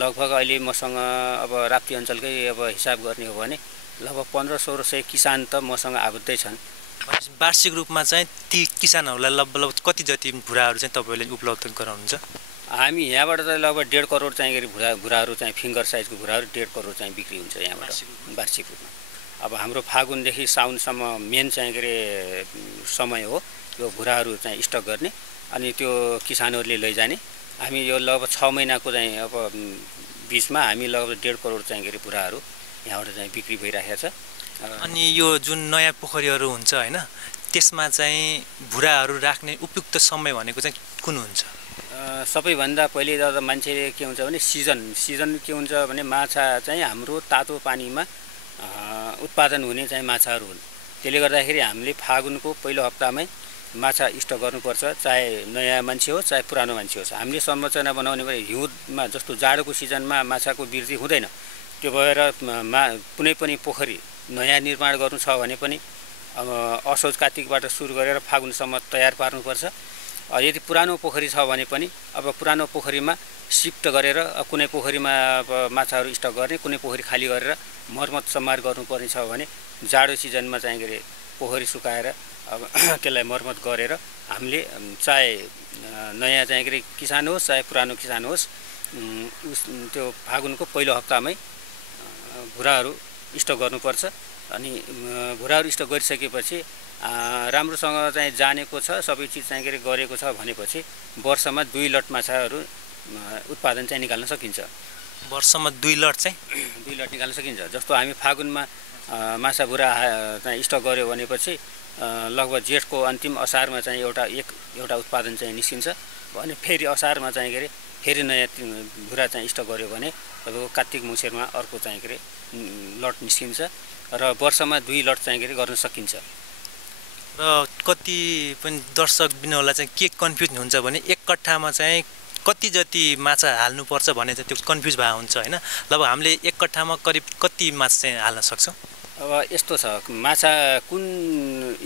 लगभग अहिले मसँग अब राप्ती अञ्चलकै अब हिसाब गर्ने हो भने लगभग 1500 किसान त मसँग आबद्धै छन्। वार्षिक रूपमा चाहिँ ती किसानहरूलाई लगभग कति जति भुराहरू चाहिँ तपाईँले उपलब्ध गराउनुहुन्छ? हामी यहाँबाट चाहिँ लगभग 1.5 करोड चाहिँ गरी भुराहरू चाहिँ फिङ्गर साइजको भुराहरू 1.5 करोड चाहिँ बिक्री हुन्छ यहाँबाट वार्षिक रूपमा। अब हाम्रो फागुनदेखि साउनसम्म मेन चाहिँ के अरे समय हो यो भुराहरू चाहिँ स्टक गर्ने अनि त्यो किसानहरूले लैजाने। हामी यो लगभग 6 महिनाको चाहिँ अब बिचमा हामी लगभग 1.5 करोड चाहिँ के अरे भुराहरू यहाँबाट चाहिँ बिक्री भइरहेको छ। अनि यो जुन नयाँ पोखरीहरू हुन्छ होइन, त्यसमा चाहिँ भुराहरू राख्ने उपयुक्त समय भनेको चाहिँ कुन हुन्छ? सबैभन्दा पहिले त मान्छेले के हुन्छ भने सिजन के हुन्छ भने माछा चाहिँ हाम्रो तातो पानीमा उत्पादन हुने चाहिँ माछाहरू हुन्। त्यसले गर्दाखेरि हामीले फागुनको पहिलो हप्तामै माछा स्टक गर्नुपर्छ, चाहे नयाँ मान्छे होस् चाहे पुरानो मान्छे होस्। हामीले संरचना बनाउने भने हिउँदमा जस्तो जाडोको सिजनमा माछाको वृद्धि हुँदैन, त्यो भएर कुनै पनि पोखरी नयाँ निर्माण गर्नु छ भने पनि असोज कार्तिकबाट सुरु गरेर फागुनसम्म तयार पार्नुपर्छ। यदि पुरानो पोखरी छ भने पनि अब पुरानो पोखरीमा सिफ्ट गरेर कुनै पोखरीमा अब माछाहरू स्टक गर्ने, कुनै पोखरी खाली गरेर मर्मत सम्मार गर्नुपर्ने छ भने जाडो सिजनमा चाहिँ के अरे पोखरी सुकाएर अब त्यसलाई मर्मत गरेर हामीले चाहे नयाँ चाहिँ के अरे किसान होस् चाहे पुरानो किसान होस् त्यो फागुनको पहिलो हप्तामै भुराहरू स्टक गर्नुपर्छ। अनि भुराहरू स्टक गरिसकेपछि राम्रोसँग चाहिँ जानेको छ, सबै चिज चाहिँ के अरे गरेको छ भनेपछि वर्षमा 2 लट माछाहरू उत्पादन चाहिँ निकाल्न सकिन्छ। वर्षमा 2 लट चाहिँ 2 लट निकाल्न सकिन्छ। जस्तो हामी फागुनमा माछा भुरा चाहिँ स्टक गऱ्यो भनेपछि लगभग जेठको अन्तिम असारमा चाहिँ एउटा उत्पादन चाहिँ निस्किन्छ भने फेरि असारमा चाहिँ के अरे फेरि नयाँ भुरा चाहिँ स्टक गऱ्यो भने तपाईँको कार्तिक मुसेरमा अर्को चाहिँ के अरे लट निस्किन्छ र वर्षमा 2 लट चाहिँ के अरे गर्न सकिन्छ। र कति पनि दर्शक बिनहरूलाई चाहिँ के कन्फ्युज हुन्छ भने 1 कट्ठामा चाहिँ कति जति माछा हाल्नुपर्छ भने चाहिँ त्यो कन्फ्युज भए हुन्छ होइन। लगभग हामीले 1 कट्ठामा करिब कति माछा चाहिँ हाल्न सक्छौँ? अब यस्तो छ, माछा कुन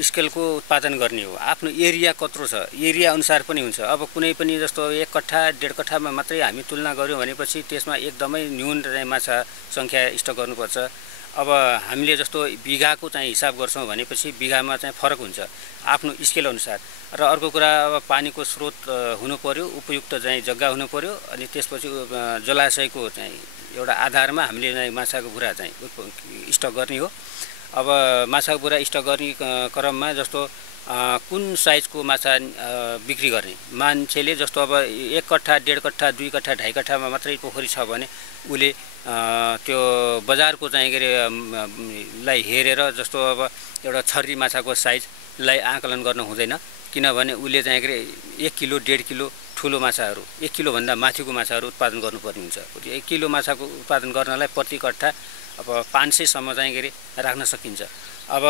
स्केलको उत्पादन गर्ने हो, आफ्नो एरिया कत्रो छ, एरिया अनुसार पनि हुन्छ। अब कुनै पनि जस्तो 1 कट्ठा 1.5 कट्ठामा मात्रै हामी तुलना गऱ्यौँ भनेपछि त्यसमा एकदमै न्यून चाहिँ माछा सङ्ख्या स्टक गर्नुपर्छ। अब हामीले जस्तो बिघाको चाहिँ हिसाब गर्छौँ भनेपछि बिघामा चाहिँ फरक हुन्छ आफ्नो स्केल अनुसार। र अर्को कुरा अब पानीको स्रोत हुनु पर्यो, उपयुक्त चाहिँ जग्गा हुनु पर्यो, अनि त्यसपछि जलाशयको चाहिँ एउटा आधारमा हामीले चाहिँ माछाको भुरा चाहिँ स्टक गर्ने हो। अब माछाको भुरा स्टक गर्ने क्रममा जस्तो कुन साइजको माछा बिक्री गर्ने मान्छेले जस्तो अब 1 कट्ठा 1.5 कट्ठा 2 कट्ठा 2.5 कट्ठामा मात्रै पोखरी छ भने उसले त्यो बजारको चाहिँ के अरे लाई हेरेर जस्तो अब एउटा छर्री माछाको साइजलाई आकलन गर्न हुँदैन, किनभने उसले चाहिँ के अरे 1 किलो 1.5 किलो ठुलो माछाहरू 1 किलोभन्दा माथिको माछाहरू उत्पादन गर्नुपर्ने हुन्छ। 1 किलो माछाको उत्पादन गर्नलाई प्रति कट्ठा अब 500 सम्म चाहिँ के अरे राख्न सकिन्छ। अब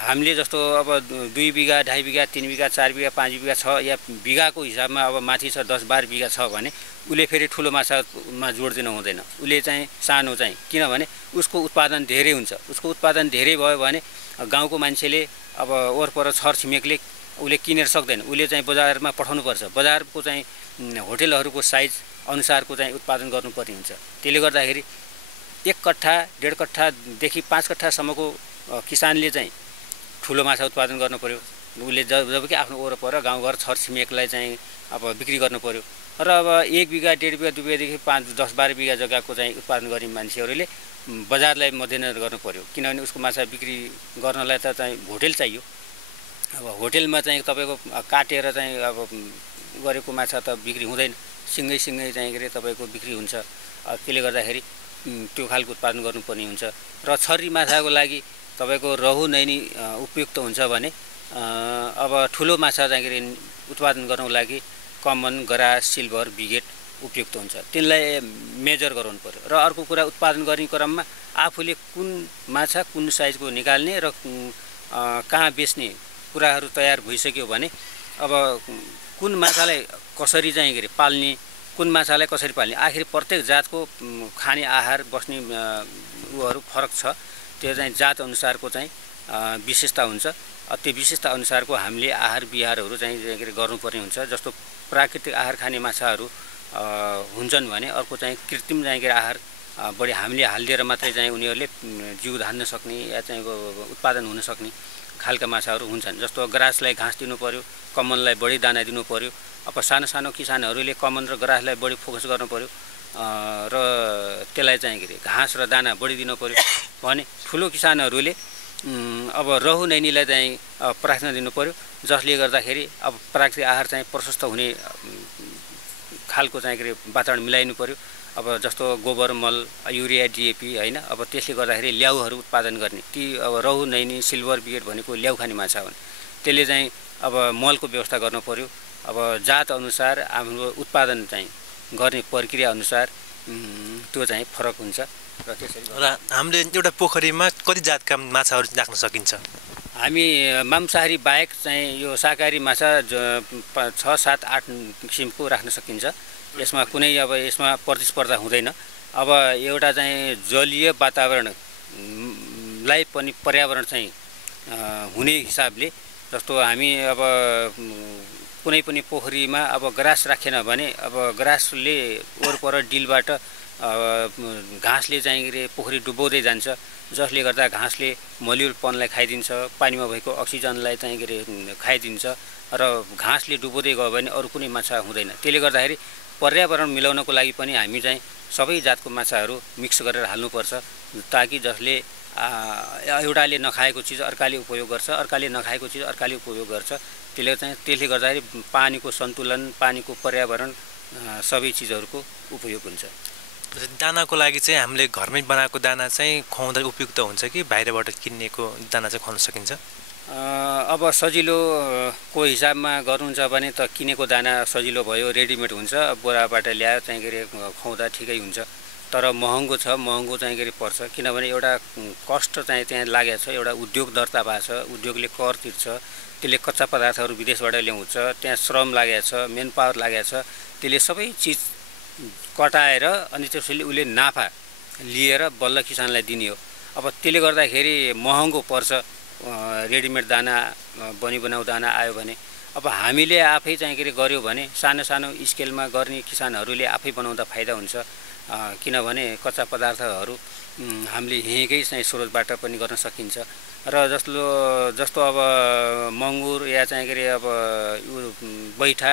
हामीले जस्तो अब 2 बिघा 2.5 बिघा 3 बिघा 4 बिघा 5 बिघा छ या बिघाको हिसाबमा अब माथि छ 10-12 बिघा छ भने उसले फेरि ठुलो माछामा जोड दिनु हुँदैन, उसले चाहिँ सानो चाहिँ, किनभने उसको उत्पादन धेरै हुन्छ। उसको उत्पादन धेरै भयो भने गाउँको मान्छेले अब वरपर छरछिमेकले उसले किनेर सक्दैन, उसले चाहिँ बजारमा पठाउनुपर्छ। बजारको चाहिँ होटेलहरूको साइज अनुसारको चाहिँ उत्पादन गर्नुपर्ने हुन्छ। त्यसले गर्दाखेरि 1 कट्ठा 1.5 कट्ठादेखि 5 कट्ठासम्मको किसानले चाहिँ ठुलो माछा उत्पादन गर्नु पर्यो। उसले जबकि आफ्नो वरपर गाउँघर छरछिमेकलाई चाहिँ अब बिक्री गर्नु पर्यो। र अब 1 बिघा 1.5 बिघा 2 बिघादेखि 5-10-12 बिघा जग्गाको चाहिँ उत्पादन गर्ने मान्छेहरूले बजारलाई मध्यनजर गर्नु पर्यो, किनभने उसको माछा बिक्री गर्नलाई त चाहिँ होटेल चाहियो। अब होटेलमा चाहिँ तपाईँको काटेर चाहिँ अब गरेको माछा त बिक्री हुँदैन, सिँगै चाहिँ के अरे तपाईँको बिक्री हुन्छ। त्यसले गर्दाखेरि त्यो खालको उत्पादन गर्नुपर्ने हुन्छ। र छर्री माछाको लागि तपाईँको रहु नैनी उपयुक्त हुन्छ भने अब ठुलो माछा चाहिँ के अरे उत्पादन गर्नको लागि कमन गरास सिल्भर बिगेट उपयुक्त हुन्छ, त्यसलाई मेजर गराउनु पर्यो। र अर्को कुरा उत्पादन गर्ने क्रममा आफूले कुन माछा कुन साइजको निकाल्ने र कहाँ बेच्ने कुराहरू तयार भइसक्यो भने अब कुन माछालाई कसरी चाहिँ के अरे पाल्ने, कुन माछालाई कसरी पाल्ने, आखिर प्रत्येक जातको खाने आहार बस्ने उहरू फरक छ। त्यो चाहिँ जात अनुसारको चाहिँ विशेषता हुन्छ। त्यो विशेषता अनुसारको हामीले आहार विहारहरू चाहिँ के अरे गर्नुपर्ने हुन्छ। जस्तो प्राकृतिक आहार खाने माछाहरू हुन्छन् भने अर्को चाहिँ कृत्रिम चाहिँ के अरे आहार बढी हामीले हालिदिएर मात्रै चाहिँ उनीहरूले जिउ धान्न सक्ने या चाहिँ उत्पादन हुन सक्ने खालका माछाहरू हुन्छन्। जस्तो ग्रासलाई घाँस दिनु पर्यो, कमनलाई बढी दाना दिनु पर्यो। अब सानो सानो किसानहरूले कमन र ग्रासलाई बढी फोकस गर्नु पर्यो र त्यसलाई चाहिँ के अरे घाँस र दाना बढी दिनु पर्यो भने ठुलो किसानहरूले अब रहु नैनीलाई चाहिँ प्राथमिकता दिनु पर्यो, जसले गर्दाखेरि अब प्राकृतिक आहार चाहिँ प्रशस्त हुने खालको चाहिँ के अरे वातावरण मिलाइनु पर्यो। अब जस्तो गोबर मल, युरिया, डिएपी हैन, अब त्यसले गर्दाखेरि ल्याउहरू उत्पादन गर्ने। ती अब रहु नैनी सिल्भर बिगेट भनेको ल्याउ खाने माछा हुन्। त्यसले चाहिँ अब मलको व्यवस्था गर्नु पर्यो। अब जात अनुसार हाम्रो उत्पादन चाहिँ गर्ने प्रक्रिया अनुसार त्यो चाहिँ फरक हुन्छ र त्यसरी र हामीले एउटा पोखरीमा कति जातका माछाहरू राख्न सकिन्छ? हामी मांसाहारी बाहेक चाहिँ यो शाकाहारी माछा 6, 7, 8 किसिमको राख्न सकिन्छ। यसमा कुनै अब यसमा प्रतिस्पर्धा हुँदैन। अब एउटा चाहिँ जलीय वातावरणलाई पनि पर्यावरण चाहिँ हुने हिसाबले, जस्तो हामी अब कुनै पनि पोखरीमा अब ग्रास राखेन भने अब ग्रासले वरपर डिलबाट घाँसले चाहिँ के अरे पोखरी डुबाउँदै जान्छ, जसले गर्दा घाँसले मल्युलपनलाई खाइदिन्छ, पानीमा भएको अक्सिजनलाई चाहिँ के अरे खाइदिन्छ र घाँसले डुबाउँदै गयो भने अरू कुनै माछा हुँदैन। त्यसले गर्दाखेरि पर्यावरण मिलाउनको लागि पनि हामी चाहिँ सबै जातको माछाहरू मिक्स गरेर हाल्नुपर्छ, ताकि जसले एउटाले नखाएको चिज अर्काले उपयोग गर्छ, अर्काले नखाएको चिज अर्काले उपयोग गर्छ। त्यसले गर्दाखेरि पानीको सन्तुलन, पानीको पर्यावरण सबै चिजहरूको उपयोग हुन्छ। दानाको लागि चाहिँ हामीले घरमै बनाएको दाना चाहिँ खुवाउँदा उपयुक्त हुन्छ कि बाहिरबाट किनेको दाना चाहिँ खुवाउन सकिन्छ? अब सजिलोको हिसाबमा गर्नुहुन्छ भने त किनेको दाना सजिलो भयो, रेडिमेड हुन्छ, बोराबाट ल्याएर चाहिँ के अरे खुवाउँदा ठिकै हुन्छ। तर महँगो छ, महँगो चाहिँ के अरे पर्छ, किनभने एउटा कष्ट चाहिँ त्यहाँ लागेको छ, एउटा उद्योग दर्ता भएको छ, उद्योगले कर तिर्छ, त्यसले कच्चा पदार्थहरू विदेशबाट ल्याउँछ, त्यहाँ श्रम लागेको छ, मेन पावर लागेको छ, त्यसले सबै चिज कटाएर अनि त्यसले उसले नाफा लिएर बल्ल किसानलाई दिने हो। अब त्यसले गर्दाखेरि महँगो पर्छ। रेडिमेड दाना बनाउ दाना आयो भने अब हामीले आफै चाहिँ के अरे गऱ्यो भने सानो सानो स्केलमा गर्ने किसानहरूले आफै बनाउँदा फाइदा हुन्छ। किनभने कच्चा पदार्थहरू हामीले यहीँकै चाहिँ स्रोतबाट पनि गर्न सकिन्छ। र जस्तो अब मङ्गुर या चाहिँ के अरे अब बैठा,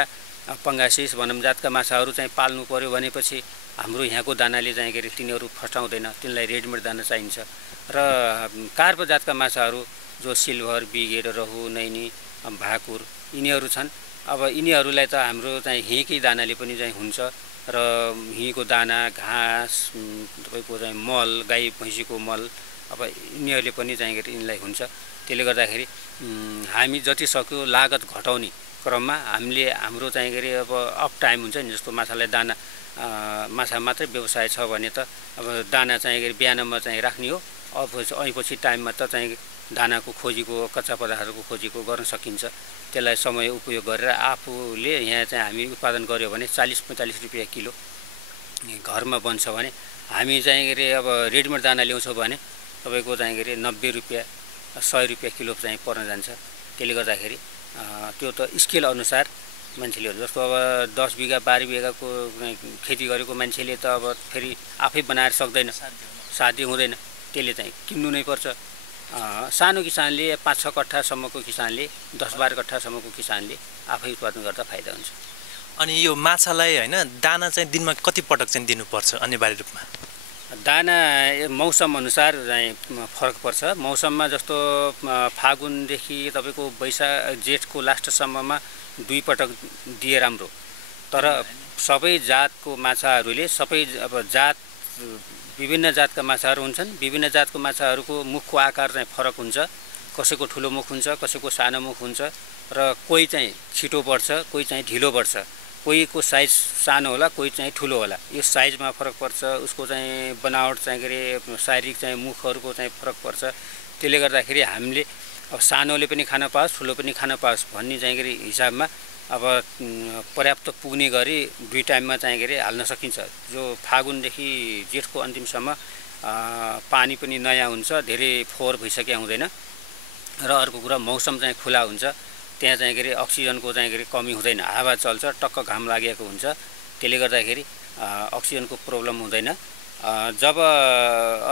पङ्गासिस भनौँ जातका माछाहरू चाहिँ पाल्नु पर्यो भनेपछि हाम्रो यहाँको दानाले चाहिँ के अरे तिनीहरू फस्टाउँदैन, तिनलाई रेडिमेड दाना चाहिन्छ। र कार्प जातका माछाहरू जो सिल्भर, बिगेट, रहु, नैनी, भाकुर यिनीहरू छन्। अब यिनीहरूलाई त हाम्रो चाहिँ यहीँकै दानाले पनि चाहिँ हुन्छ र यहीँको दाना, घाँस, तपाईँको चाहिँ मल, गाई भैँसीको मल, अब यिनीहरूले पनि चाहिँ यिनलाई हुन्छ। त्यसले गर्दाखेरि हामी जति सक्यो लागत घटाउने क्रममा हामीले हाम्रो चाहिँ के अरे अब अफ टाइम हुन्छ नि, जस्तो माछालाई दाना माछा मात्रै व्यवसाय छ भने त अब दाना चाहिँ के अरे बिहानमा चाहिँ राख्ने हो, पछि टाइममा त चाहिँ दानाको खोजीको, कच्चा पदार्थहरूको खोजीको गर्न सकिन्छ। त्यसलाई समय उपयोग गरेर आफूले यहाँ चाहिँ हामी उत्पादन गऱ्यो भने 40-45 रुपियाँ किलो घरमा बन्छ भने हामी चाहिँ के अरे अब रेडिमेड दाना ल्याउँछौँ भने तपाईँको चाहिँ के अरे 90 रुपियाँ 100 रुपियाँ किलो चाहिँ पर्न जान्छ। त्यसले गर्दाखेरि त्यो त स्केल अनुसार मान्छेले, जस्तो अब 10 बिघा 12 बिघाको खेती गरेको मान्छेले त अब फेरि आफै बनाएर सक्दैन, साध्य हुँदैन, त्यसले चाहिँ किन्नु नै पर्छ। सानो किसानले 5-6 कट्ठासम्मको किसानले 10-12 कट्ठासम्मको किसानले आफै उत्पादन गर्दा फाइदा हुन्छ। अनि यो माछालाई हैन दाना चाहिँ दिनमा कति पटक चाहिँ दिनुपर्छ अनिवार्य रूपमा? दाना मौसम अनुसार चाहिँ फरक पर्छ। मौसममा जस्तो फागुनदेखि तपाईँको जेठको लास्टसम्ममा 2 पटक दिए राम्रो। तर सबै जातको माछाहरूले अब जात विभिन्न जातका माछाहरू हुन्छन्। विभिन्न जातको माछाहरूको मुखको आकार चाहिँ फरक हुन्छ। कसैको ठुलो मुख हुन्छ, कसैको सानो मुख हुन्छ र कोही चाहिँ छिटो बढ्छ, कोही चाहिँ ढिलो बढ्छ, कोहीको साइज सानो होला, कोही चाहिँ ठुलो होला। यो साइजमा फरक पर्छ, उसको चाहिँ बनावट चाहिँ के अरे शारीरिक चाहिँ मुखहरूको चाहिँ फरक पर्छ। त्यसले गर्दाखेरि हामीले अब अब सानोले पनि खान पाओस् ठुलो पनि खान पाओस् भन्ने चाहिँ गरी हिसाबमा अब पर्याप्त पुग्ने गरी 2 टाइममा चाहिँ गरी हाल्न सकिन्छ। जो फागुनदेखि जेठको अन्तिमसम्म पानी पनि नयाँ हुन्छ, धेरै फोहोर भइसकेको हुँदैन र अर्को कुरा मौसम चाहिँ खुला हुन्छ, त्यहाँ चाहिँ गरी अक्सिजनको चाहिँ गरी कमी हुँदैन, हावा चल्छ, टक्क घाम लागेको हुन्छ, त्यसले गर्दाखेरि अक्सिजनको प्रब्लम हुँदैन। जब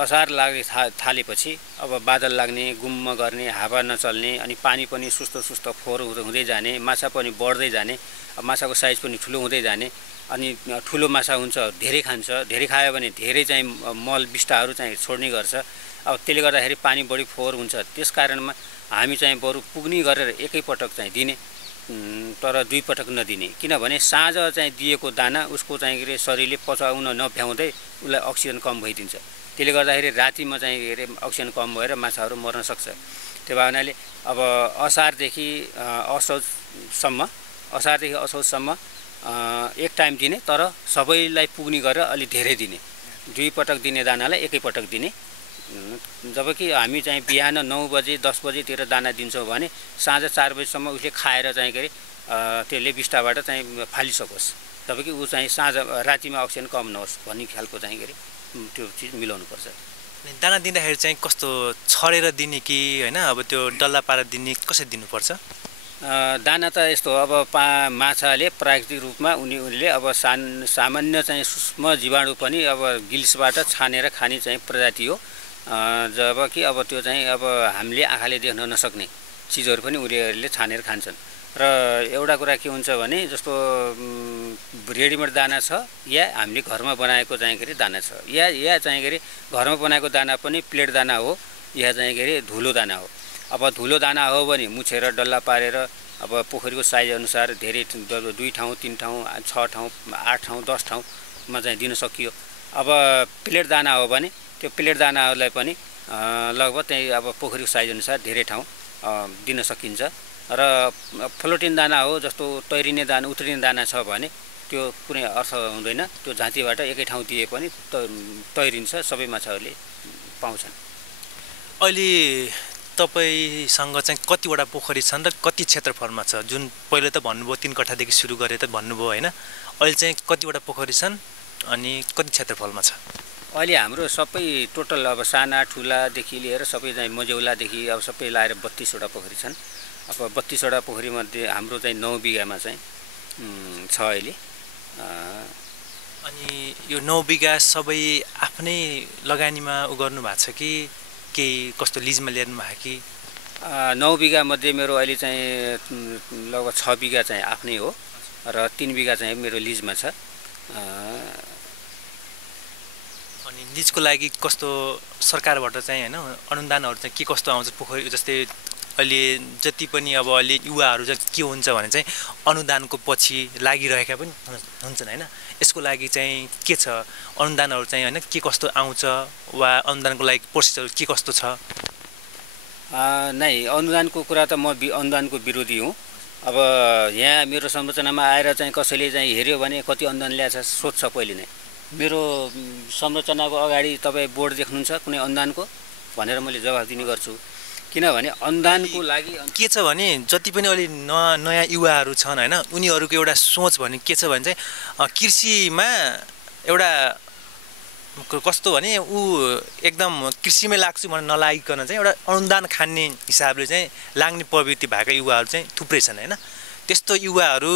असार लाग्ने थालेपछि अब बादल लाग्ने, गुम्म गर्ने, हावा नचल्ने अनि पानी पनि सुस्त फोहोर हुँदै जाने, माछा पनि बढ्दै जाने, माछाको साइज पनि ठुलो हुँदै जाने अनि ठुलो माछा हुन्छ, धेरै खान्छ, धेरै खायो भने धेरै चाहिँ मल बिष्टाहरू चाहिँ छोड्ने गर्छ। अब त्यसले गर्दाखेरि पानी बढी फोहोर हुन्छ। त्यसकारणमा हामी चाहिँ बरु पुग्ने गरेर एकैपटक चाहिँ दिने, तर 2 पटक नदिने, किनभने साँझ चाहिँ दिएको दाना उसको चाहिँ शरीरले पचाउन नभ्याउँदै उसलाई अक्सिजन कम भइदिन्छ। त्यसले गर्दाखेरि रातिमा चाहिँ अक्सिजन कम भएर माछाहरू मर्न सक्छ। त्यो भावनाले अब असारदेखि असोजसम्म 1 टाइम दिने, तर सबैलाई पुग्ने गरेर अलि धेरै दिने, 2 पटक दिने दानालाई एकैपटक दिने। जबकि हामी चाहिँ बिहान 9 बजे 10 बजेतिर दाना दिन्छौँ भने साँझ 4 बजेसम्म उसले खाएर चाहिँ त्यसले बिस्टाबाट चाहिँ फालिसकोस्, जबकि ऊ चाहिँ रातिमा अक्सिजन कम नहोस् भन्ने खालको चाहिँ त्यो चिज मिलाउनुपर्छ। दाना दिँदाखेरि चाहिँ कस्तो छरेर दिने कि हैन, अब त्यो डल्ला पारेर दिने, कसरी दिनुपर्छ? दाना त यस्तो हो, अब माछाले प्राकृतिक रूपमा उनीहरूले अब सामान्य चाहिँ सूक्ष्म जीवाणु पनि अब गिल्सबाट छानेर खाने चाहिँ प्रजाति हो। जबकि अब त्यो चाहिँ अब हामीले आँखाले देख्न नसक्ने चिजहरू पनि उनीहरूले छानेर खान्छन्। र एउटा कुरा के हुन्छ भने जस्तो रेडिमेड दाना छ या हामीले घरमा बनाएको चाहिँ दाना छ, या चाहिँ घरमा बनाएको दाना पनि प्लेट दाना हो, या चाहिँ धुलो दाना हो। अब धुलो दाना हो भने मुछेर डल्ला पारेर अब पोखरीको साइज अनुसार धेरै 2 ठाउँ 3 ठाउँ 6 ठाउँ 8 ठाउँ 10 ठाउँमा चाहिँ दिन सकियो। अब प्लेट दाना हो भने त्यो प्लेट दानाहरूलाई पनि लगभग त्यही अब पोखरीको साइज अनुसार धेरै ठाउँ दिन सकिन्छ। र फ्लोटिङ दाना हो, जस्तो तैरिने दाना उत्रिने दाना छ भने त्यो कुनै अर्थ हुँदैन, त्यो झाँतीबाट एकै ठाउँ दिए पनि तैरिन्छ, सबै माछाहरूले पाउँछन्। अहिले तपाईसँग चाहिँ कतिवटा पोखरी छन् र कति क्षेत्रफलमा छ? जुन पहिले त भन्नुभयो 3 कट्ठादेखि सुरु गरे त भन्नुभयो हैन, अहिले चाहिँ कतिवटा पोखरी छन् अनि कति क्षेत्रफलमा छ? अहिले हाम्रो सबै टोटल अब साना ठुलादेखि लिएर सबै चाहिँ मजेौलादेखि अब सबै लाएर 32 वटा पोखरी छन्। अब 32 वटा पोखरीमध्ये हाम्रो चाहिँ 9 बिघामा चाहिँ छ अहिले। अनि यो 9 बिघा सबै आफ्नै लगानीमा गर्नु भएको छ कि केही कस्तो लिजमा लिनु भएको कि? 9 बिघा मध्ये मेरो अहिले चाहिँ लगभग 6 बिघा चाहिँ आफ्नै हो र 3 बिघा चाहिँ मेरो लिजमा छ। अनि लिजको लागि कस्तो सरकारबाट चाहिँ हैन अनुदानहरू चाहिँ के कस्तो आउँछ? पोखरी जस्तै अहिले जति पनि अब अहिले युवाहरू चाहिँ के हुन्छ भने चाहिँ अनुदानको पछि लागिरहेका पनि हुन्छन् हैन, यसको लागि चाहिँ के छ? अनुदानहरू चाहिँ हैन के कस्तो आउँछ वा अनुदानको लागि प्रोसेसहरू के कस्तो छ? नै अनुदानको कुरा त म अनुदानको विरोधी हुँ। अब यहाँ मेरो संरचनामा आएर चाहिँ कसैले चाहिँ हेर्यो भने कति अनुदान ल्याएछ सोध्छ पहिले नै। मेरो संरचनाको अगाडि तपाईँ बोर्ड देख्नुहुन्छ कुनै अनुदानको भनेर मैले जवाफ दिने गर्छु। किनभने अनुदानको लागि के छ भने जति पनि अहिले नयाँ युवाहरू छन् हैन, उनीहरूको एउटा सोच भने के छ भने चाहिँ कृषिमा एउटा कस्तो भने ऊ एकदम कृषिमै लाग्छु भनेर नलागिकन चाहिँ एउटा अनुदान खाने हिसाबले चाहिँ लाग्ने प्रवृत्ति भएका युवाहरू चाहिँ थुप्रै छन् हैन। त्यस्तो युवाहरू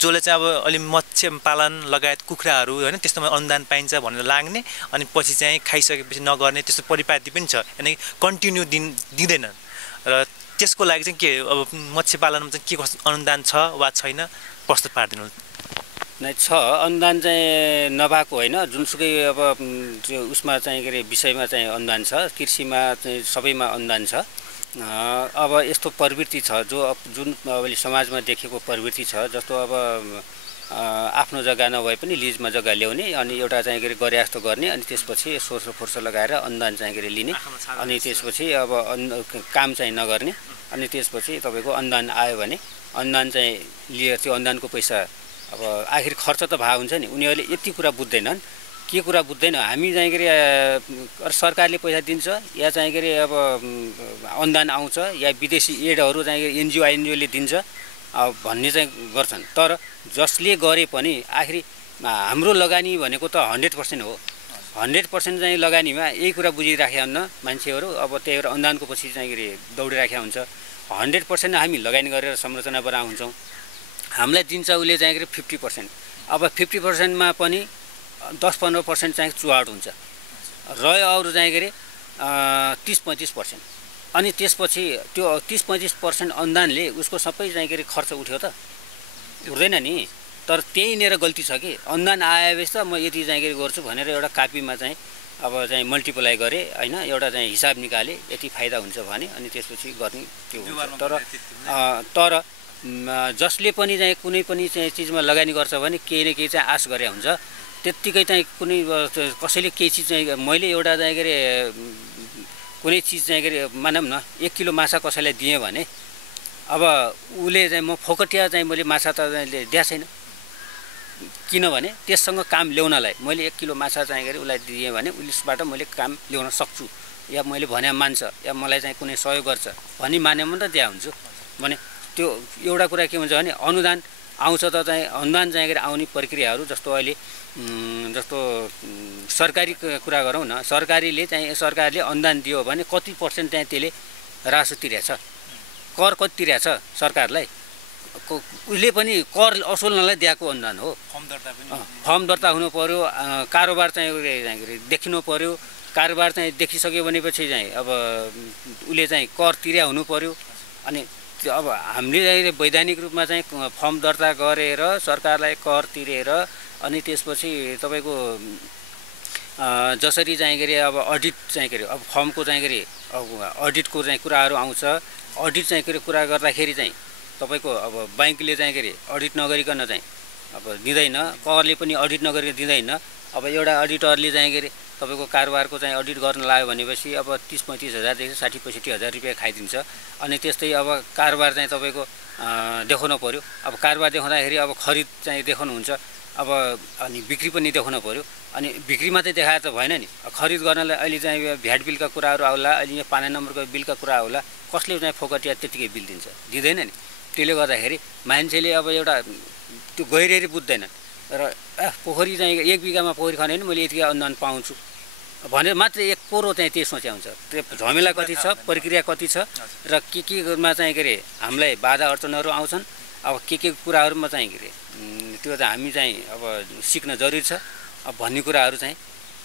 जसले चाहिँ अब अलि मत्स्य पालन लगायत कुखुराहरू हैन त्यस्तोमा अनुदान पाइन्छ भनेर लाग्ने अनि पछि चाहिँ खाइसकेपछि नगर्ने त्यस्तो परिपाटी पनि छ, यानि कन्टिन्यू दिँदैनन्। र त्यसको लागि चाहिँ के अब मत्स्य पालनमा चाहिँ के कस्तो अनुदान छ वा छैन प्रस्तुत पारिदिनु? नै छ, अनुदान चाहिँ नभएको होइन, जुनसुकै अब उसमा चाहिँ विषयमा चाहिँ अनुदान छ, कृषिमा चाहिँ सबैमा अनुदान छ। अब यस्तो प्रवृत्ति छ जुन अहिले समाजमा देखेको प्रवृत्ति छ, जस्तो अब आफ्नो जग्गा नभए पनि लिजमा जग्गा ल्याउने अनि एउटा चाहिँ गरे जस्तो गर्ने अनि त्यसपछि सोर्स फोर्स लगाएर अनुदान चाहिँ लिने अनि त्यसपछि अब काम चाहिँ नगर्ने अनि त्यसपछि तपाईँको अनुदान आयो भने अनुदान चाहिँ लिएर त्यो अनुदानको पैसा अब आखिर खर्च त भए हुन्छ नि। उनीहरूले यति कुरा बुझ्दैनन् के कुरा बुझ्दैन हामी चाहिँ के अरे सरकारले पैसा दिन्छ या चाहिँ के अरे अब अनुदान आउँछ या विदेशी एडहरू चाहिँ एनजिओले दिन्छ भन्ने चाहिँ गर्छन्। तर जसले गरे पनि आखिर हाम्रो लगानी भनेको त 100% हो। 100% चाहिँ लगानीमा यही कुरा बुझिराखेका हुन्न मान्छेहरू। अब त्यही भएर अनुदानको पछि चाहिँ के अरे दौडिराखेका हुन्छ। 100% हामी लगानी गरेर संरचना बनाउँछौँ, हामीलाई दिन्छ उसले चाहिँ के अरे 50%। अब 50%मा पनि 10-15% चाहिँ चुहाट हुन्छ, रह्यो अरू चाहिँ के अरे 30-35%। अनि त्यसपछि त्यो 30-35% अनुदानले उसको सबै चाहिँ के अरे खर्च उठ्यो त उठ्दैन नि। तर त्यहीँनिर गल्ती छ कि अनुदान आएपछि त म यति चाहिँ के गर्छु भनेर एउटा कापीमा चाहिँ अब चाहिँ मल्टिप्लाई गरेँ होइन, एउटा चाहिँ हिसाब निकालेँ यति फाइदा हुन्छ भने अनि त्यसपछि गर्ने त्यो हुन्छ। तर जसले पनि चाहिँ कुनै पनि चाहिँ चिजमा लगानी गर्छ भने केही न केही चाहिँ आश गरे हुन्छ। त्यत्तिकै चाहिँ कुनै कसैले केही चिज चाहिँ मैले एउटा चाहिँ के अरे कुनै चिज चाहिँ के अरे मानौँ न 1 किलो माछा कसैलाई दिएँ भने अब उसले चाहिँ म फोकटिया चाहिँ मैले माछा त दिएको छैन, किनभने त्यससँग काम ल्याउनलाई मैले 1 किलो माछा चाहिँ के अरे उसलाई दिएँ भने उसबाट मैले काम ल्याउन सक्छु या मैले भने मान्छ या मलाई चाहिँ कुनै सहयोग गर्छ भनी माने म त दिया हुन्छु भने त्यो एउटा कुरा के हुन्छ भने अनुदान आउँछ त चाहिँ अनुदान चाहिँ के अरे आउने प्रक्रियाहरू जस्तो अहिले जस्तो सरकारी कुरा गरौँ न, सरकारले अनुदान दियो भने कति % चाहिँ त्यसले रासो तिरेछ, कर कति तिरेछ सरकारलाई, उसले पनि कर असुल्नलाई दिएको अनुदान हो। फर्म दर्ता हुनु पर्यो, कारोबार चाहिँ देखिनु पर्यो, कारोबार चाहिँ देखिसक्यो भनेपछि चाहिँ अब उसले चाहिँ कर तिर्या हुनु पर्यो। अनि अब हामीले वैधानिक रूपमा चाहिँ फर्म दर्ता गरेर सरकारलाई कर तिरेर अनि त्यसपछि तपाईँको जसरी चाहिँ के अरे अब अडिट चाहिँ के अरे अब फर्मको चाहिँ के अरे अब अडिटको चाहिँ कुराहरू आउँछ। अडिट चाहिँ के अरे कुरा गर्दाखेरि चाहिँ तपाईँको अब ब्याङ्कले चाहिँ के अरे अडिट नगरिकन चाहिँ अब दिँदैन, करले पनि अडिट नगरिकन दिँदैन। अब एउटा अडिटरले चाहिँ के अरे तपाईँको कारोबारको चाहिँ अडिट गर्न लाग्यो भनेपछि अब 30-35 हजारदेखि 60-65 हजार रुपियाँ खाइदिन्छ। अनि त्यस्तै अब कारोबार चाहिँ तपाईँको देखाउनु पर्यो। अब कारोबार देखाउँदाखेरि अब खरिद चाहिँ देखाउनुहुन्छ, अब अनि बिक्री पनि देखाउनु पर्यो। अनि बिक्री मात्रै देखाएर त भएन नि, खरिद गर्नलाई अहिले चाहिँ भ्याट बिलका कुराहरू आउला, अहिले यहाँ 5 नम्बरको बिलका कुरा आउला, कसले चाहिँ फोकटिया त्यतिकै बिल दिन्छ, दिँदैन नि। त्यसले गर्दाखेरि मान्छेले अब एउटा त्यो गहिररी बुझ्दैन र पोखरी चाहिँ 1 बिघामा पोखरी खने भने मैले यति अनुदान पाउँछु भनेर मात्र 1 करोड चाहिँ त्यो सोचे हुन्छ। त्यो झमेला कति छ, प्रक्रिया कति छ र केमा चाहिँ के अरे हामीलाई बाधा अडचनहरू आउँछन्। अब के कुराहरूमा चाहिँ के अरे त्यो त हामी चाहिँ अब सिक्न जरुरी छ। अब भन्ने कुराहरू चाहिँ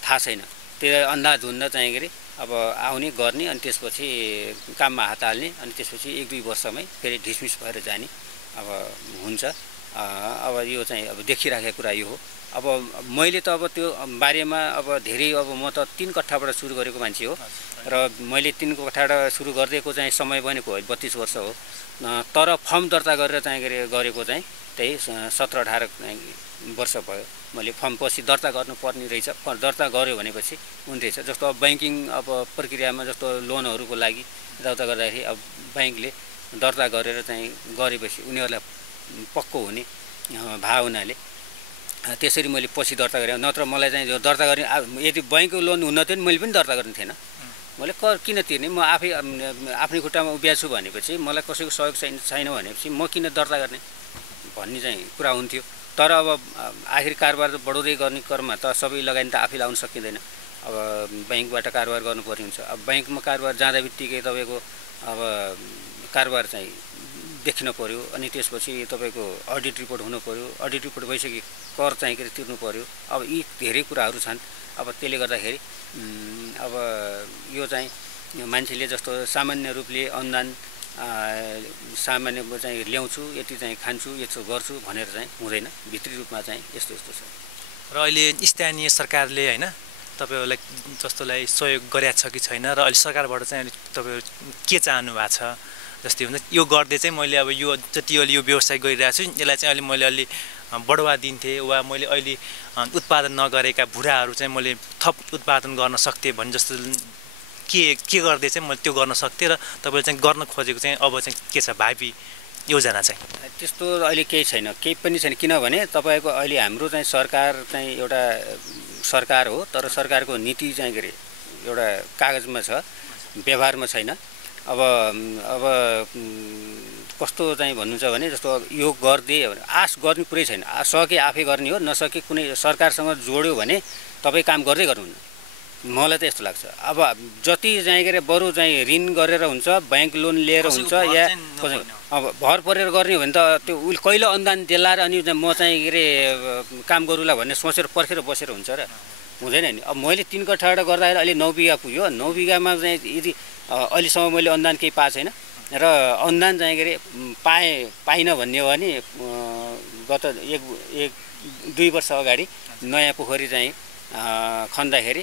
थाहा छैन, त्यो अन्दाज हुन्न चाहिँ के अरे अब आउने गर्ने अनि त्यसपछि काममा हात हाल्ने अनि त्यसपछि 1-2 वर्षमै फेरि डिसमिस भएर जाने अब हुन्छ। अब यो चाहिँ अब देखिराखेको कुरा यो हो। अब मैले त अब त्यो बारेमा अब धेरै अब म त 3 कट्ठाबाट सुरु गरेको मान्छे हो र मैले 3 कट्ठाबाट सुरु गरिदिएको चाहिँ समय भनेको 32 वर्ष हो। तर फर्म दर्ता गरेर चाहिँ गरेको चाहिँ त्यही 17-18 वर्ष भयो। मैले फर्म पछि दर्ता गर्नुपर्ने रहेछ, दर्ता गर्यो भनेपछि हुने रहेछ। जस्तो अब ब्याङ्किङ अब प्रक्रियामा जस्तो लोनहरूको लागि दर्ता गर्दाखेरि अब ब्याङ्कले दर्ता गरेर चाहिँ गरेपछि उनीहरूलाई पक्को हुने भा हुनाले त्यसरी मैले पछि दर्ता गरेँ। नत्र मलाई चाहिँ जो दर्ता गर्ने यदि ब्याङ्कको लोन हुन थियो भने मैले पनि दर्ता गर्ने थिएन। मैले कर किन तिर्ने, म आफ्नै खुट्टामा उभिएको छु भनेपछि मलाई कसैको सहयोग छैन भनेपछि म किन दर्ता गर्ने भन्ने चाहिँ कुरा हुन्थ्यो। तर अब आखिर कारोबार बढाउँदै गर्ने क्रममा त सबै लगानी त आफै लाउन सकिँदैन। अब ब्याङ्कबाट कारोबार गर्नुपर्ने हुन्छ। अब ब्याङ्कमा कारोबार जाँदा बित्तिकै तपाईँको अब कारोबार चाहिँ देखिन पर्यो अनि त्यसपछि तपाईँको अडिट रिपोर्ट हुनु पर्यो। अडिट रिपोर्ट भइसके कर चाहिँ के तिर्नु पर्यो। अब यी धेरै कुराहरू छन्। अब त्यसले गर्दाखेरि अब यो चाहिँ मान्छेले जस्तो सामान्य रूपले अनुदान सामान्य चाहिँ ल्याउँछु, यति चाहिँ खान्छु, यस्तो गर्छु भनेर चाहिँ हुँदैन। भित्री रूपमा चाहिँ यस्तो छ। र अहिले स्थानीय सरकारले होइन तपाईँहरूलाई जस्तोलाई सहयोग गरेको छ कि छैन र अहिले सरकारबाट चाहिँ तपाईँहरू के चाहनु भएको छ? जस्तै हुन्छ यो गर्दै चाहिँ मैले अब यो जति अहिले यो व्यवसाय गरिरहेको छु यसलाई चाहिँ अहिले मैले अलि बढावा दिन्थेँ वा मैले अहिले उत्पादन नगरेका भुराहरू चाहिँ मैले थप उत्पादन गर्न सक्थेँ भन्ने जस्तो के गर्दै चाहिँ मैले त्यो गर्न सक्थेँ र तपाईँले चाहिँ गर्न खोजेको चाहिँ अब चाहिँ के छ भावी योजना चाहिँ? त्यस्तो अहिले केही छैन, केही पनि छैन। किनभने तपाईँको अहिले हाम्रो चाहिँ सरकार चाहिँ एउटा सरकार हो, तर सरकारको नीति चाहिँ के अरे एउटा कागजमा छ, व्यवहारमा छैन। अब कस्तो चाहिँ भन्नुहुन्छ भने जस्तो यो गरिदिए भने आश गर्ने कुरै छैन। सके आफै गर्ने हो, नसके कुनै सरकारसँग जोड्यो भने तपाईँ काम गर्दै गर्नुहुन्न। मलाई त यस्तो लाग्छ। अब जति चाहिँ के अरे बरु चाहिँ ऋण गरेर हुन्छ, ब्याङ्क लोन लिएर हुन्छ, या अब भर परेर गर्ने हो भने त त्यो उसले कहिले अनुदान देला र अनि म चाहिँ के अरे काम गरौँला भन्ने सोचेर पर्खेर बसेर हुन्छ र हुँदैन नि। अब मैले 3 कट्ठाबाट गर्दाखेरि अहिले 9 बिघा पुग्यो। 9 बिघामा चाहिँ यदि अहिलेसम्म मैले अनुदान केही पाएको छैन र अनुदान चाहिँ के अरे पाइनँ भन्ने हो भने गत 1-2 वर्ष अगाडि नयाँ पोखरी चाहिँ खन्दाखेरि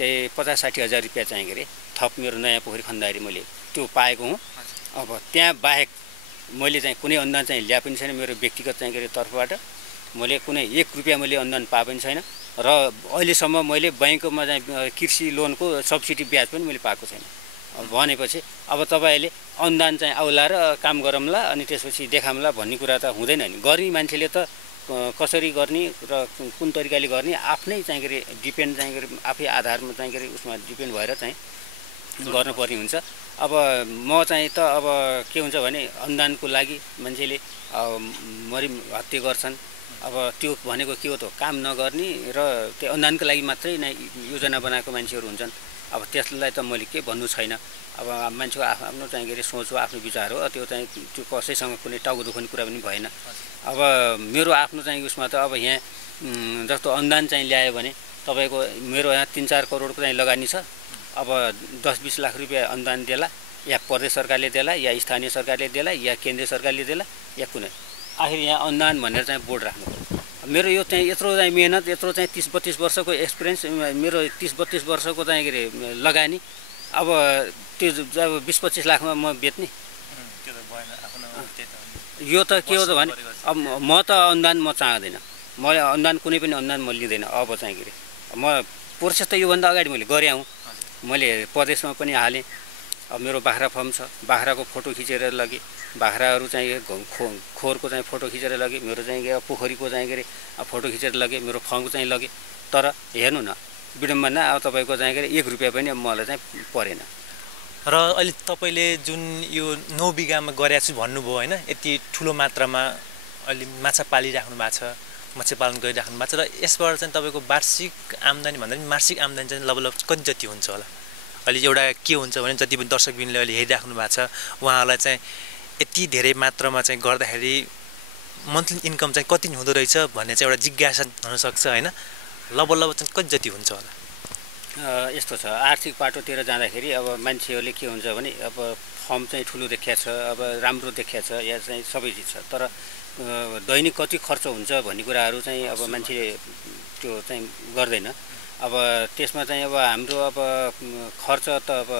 त्यही 50-60 हजार रुपियाँ चाहिँ के अरे थप मेरो नयाँ पोखरी खन्दाखेरि मैले त्यो पाएको हुँ। अब त्यहाँ बाहेक मैले चाहिँ कुनै अनुदान चाहिँ ल्याए पनि छैन। मेरो व्यक्तिगत चाहिँ के अरे तर्फबाट मैले कुनै 1 रुपियाँ मैले अनुदान पाए पनि छैन र अहिलेसम्म मैले ब्याङ्कमा चाहिँ कृषि लोनको सब्सिडी ब्याज पनि मैले पाएको छैन। भनेपछि अब तपाईँले अनुदान चाहिँ आउला र काम गरौँला अनि त्यसपछि देखाउँला भन्ने कुरा त हुँदैन नि। गर्ने मान्छेले त कसरी गर्ने र कुन तरिकाले गर्ने आफ्नै चाहिँ के अरे डिपेन्ड चाहिँ के अरे आफै आधारमा चाहिँ के अरे उसमा डिपेन्ड भएर चाहिँ गर्नुपर्ने हुन्छ। अब म चाहिँ त अब के हुन्छ भने अनुदानको लागि मान्छेले हत्या गर्छन्। अब त्यो भनेको के हो त, काम नगर्ने र त्यो अनुदानको लागि मात्रै नै योजना बनाएको मान्छेहरू हुन्छन्। अब त्यसलाई त मैले के भन्नु छैन। अब मान्छेको आफ्नो चाहिँ के अरे सोच हो, आफ्नो विचार हो। त्यो चाहिँ त्यो कसैसँग कुनै टाउको दुख्ने कुरा पनि भएन। अब मेरो आफ्नो चाहिँ उसमा त अब यहाँ जस्तो अनुदान चाहिँ ल्यायो भने तपाईँको मेरो यहाँ 3-4 करोडको चाहिँ लगानी छ। अब 10-20 लाख रुपियाँ अनुदान देला, या प्रदेश सरकारले देला, या स्थानीय सरकारले देला, या केन्द्रीय सरकारले देला, या कुनै आखिर यहाँ अनुदान भनेर चाहिँ बोर्ड राख्नु पर्छ। मेरो यो चाहिँ यत्रो चाहिँ मेहनत, यत्रो चाहिँ 30-32 वर्षको एक्सपिरियन्स, मेरो 30-32 वर्षको चाहिँ के अरे लगानी, अब त्यो अब 20-25 लाखमा म बेच्ने यो त के हो त भने अब म त अनुदान म चाहँदैन। मैले अनुदान कुनै पनि अनुदान म लिँदैन। अब चाहिँ के अरे म प्रोसेस त योभन्दा अगाडि मैले गरेँ हूँ। मैले प्रदेशमा पनि हालेँ। अब मेरो बाख्रा फर्म छ, बाख्राको फोटो खिचेर लगेँ। बाख्राहरू चाहिँ खोरको चाहिँ फोटो खिचेर लगेँ। मेरो चाहिँ पोखरीको चाहिँ के अरे फोटो खिचेर लगेँ। मेरो फर्मको चाहिँ लगेँ। तर हेर्नु न विडम्बना, अब तपाईँको चाहिँ के अरे 1 रुपियाँ पनि मलाई चाहिँ परेन। र अहिले तपाईँले जुन यो 9 बिघामा गरेको छु भन्नुभयो होइन, यति ठुलो मात्रामा अहिले माछा पालिराख्नु भएको छ, मत्स्य पालन गरिराख्नु भएको छ, र यसबाट चाहिँ तपाईँको वार्षिक आम्दानी भन्दा पनि मासिक आम्दानी चाहिँ लगभग कति जति हुन्छ होला? अहिले एउटा के हुन्छ भने जति पनि दर्शकबिनले अहिले हेरिराख्नु भएको छ उहाँहरूलाई चाहिँ यति धेरै मात्रामा चाहिँ गर्दाखेरि मन्थली इन्कम चाहिँ कति हुँदो रहेछ भन्ने चाहिँ एउटा जिज्ञासा हुनसक्छ होइन। लगभग चाहिँ कति जति हुन्छ होला? यस्तो छ, आर्थिक पाटोतिर जाँदाखेरि अब मान्छेहरूले के हुन्छ भने अब फर्म चाहिँ ठुलो देखिया छ, अब राम्रो देखिया छ, या चाहिँ सबै चिज छ, तर दैनिक कति खर्च हुन्छ भन्ने कुराहरू चाहिँ अब मान्छेले त्यो चाहिँ गर्दैन। अब त्यसमा चाहिँ अब हाम्रो अब खर्च त अब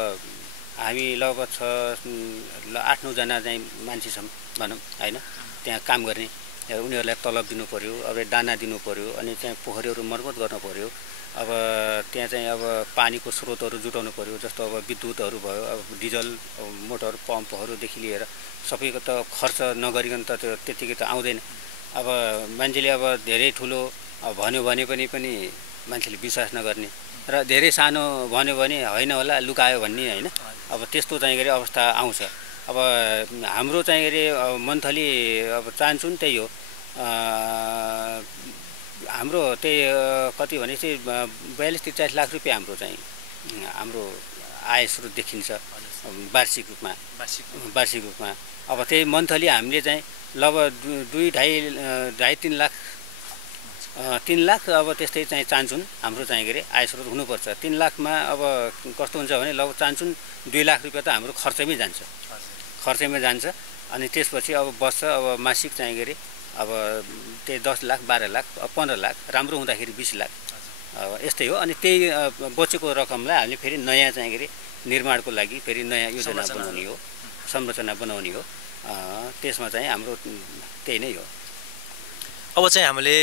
हामी लगभग 8-9 जना चाहिँ मान्छे छौँ भनौँ होइन। त्यहाँ काम गर्ने उनीहरूलाई तलब दिनु पर्यो, अब दाना दिनु पर्यो, अनि त्यहाँ पोखरीहरू मर्मत गर्नु पर्यो। अब त्यहाँ चाहिँ अब पानीको स्रोतहरू जुटाउनु पर्यो, जस्तो अब विद्युतहरू भयो, अब डिजल मोटर पम्पहरूदेखि लिएर सबैको त खर्च नगरिकन त त्यो त्यतिकै त आउँदैन। अब मान्छेले अब धेरै ठुलो भन्यो भने पनि मान्छेले विश्वास नगर्ने, र धेरै सानो भन्यो भने होइन होला लुकायो भन्ने होइन। अब त्यस्तो चाहिँ के अरे अवस्था आउँछ। अब हाम्रो चाहिँ के अरे मन्थली अब चाहन्छु नि त्यही हो, हाम्रो त्यही कति भनेपछि 42-43 लाख रुपियाँ हाम्रो चाहिँ हाम्रो आय स्रोत देखिन्छ वार्षिक रूपमा। अब त्यही मन्थली हामीले चाहिँ लगभग 2-2.5-3 लाख 3 लाख अब त्यस्तै चाहिँ चाहन्छौँ हाम्रो चाहिँ के अरे आय स्रोत हुनुपर्छ। 3 लाखमा अब कस्तो हुन्छ भने लगभग चाहन्छौँ 2 लाख रुपियाँ त हाम्रो खर्चमै जान्छ। अनि त्यसपछि अब बस्छ अब मासिक चाहिँ के अरे अब त्यही 10 लाख 12 लाख 15 लाख राम्रो हुँदाखेरि 20 लाख अब यस्तै हो। अनि त्यही बचेको रकमलाई हामीले फेरि नयाँ चाहिँ के अरे निर्माणको लागि फेरि नयाँ योजना बनाउने हो, संरचना बनाउने हो। त्यसमा चाहिँ हाम्रो त्यही नै हो। अब चाहिँ हामीले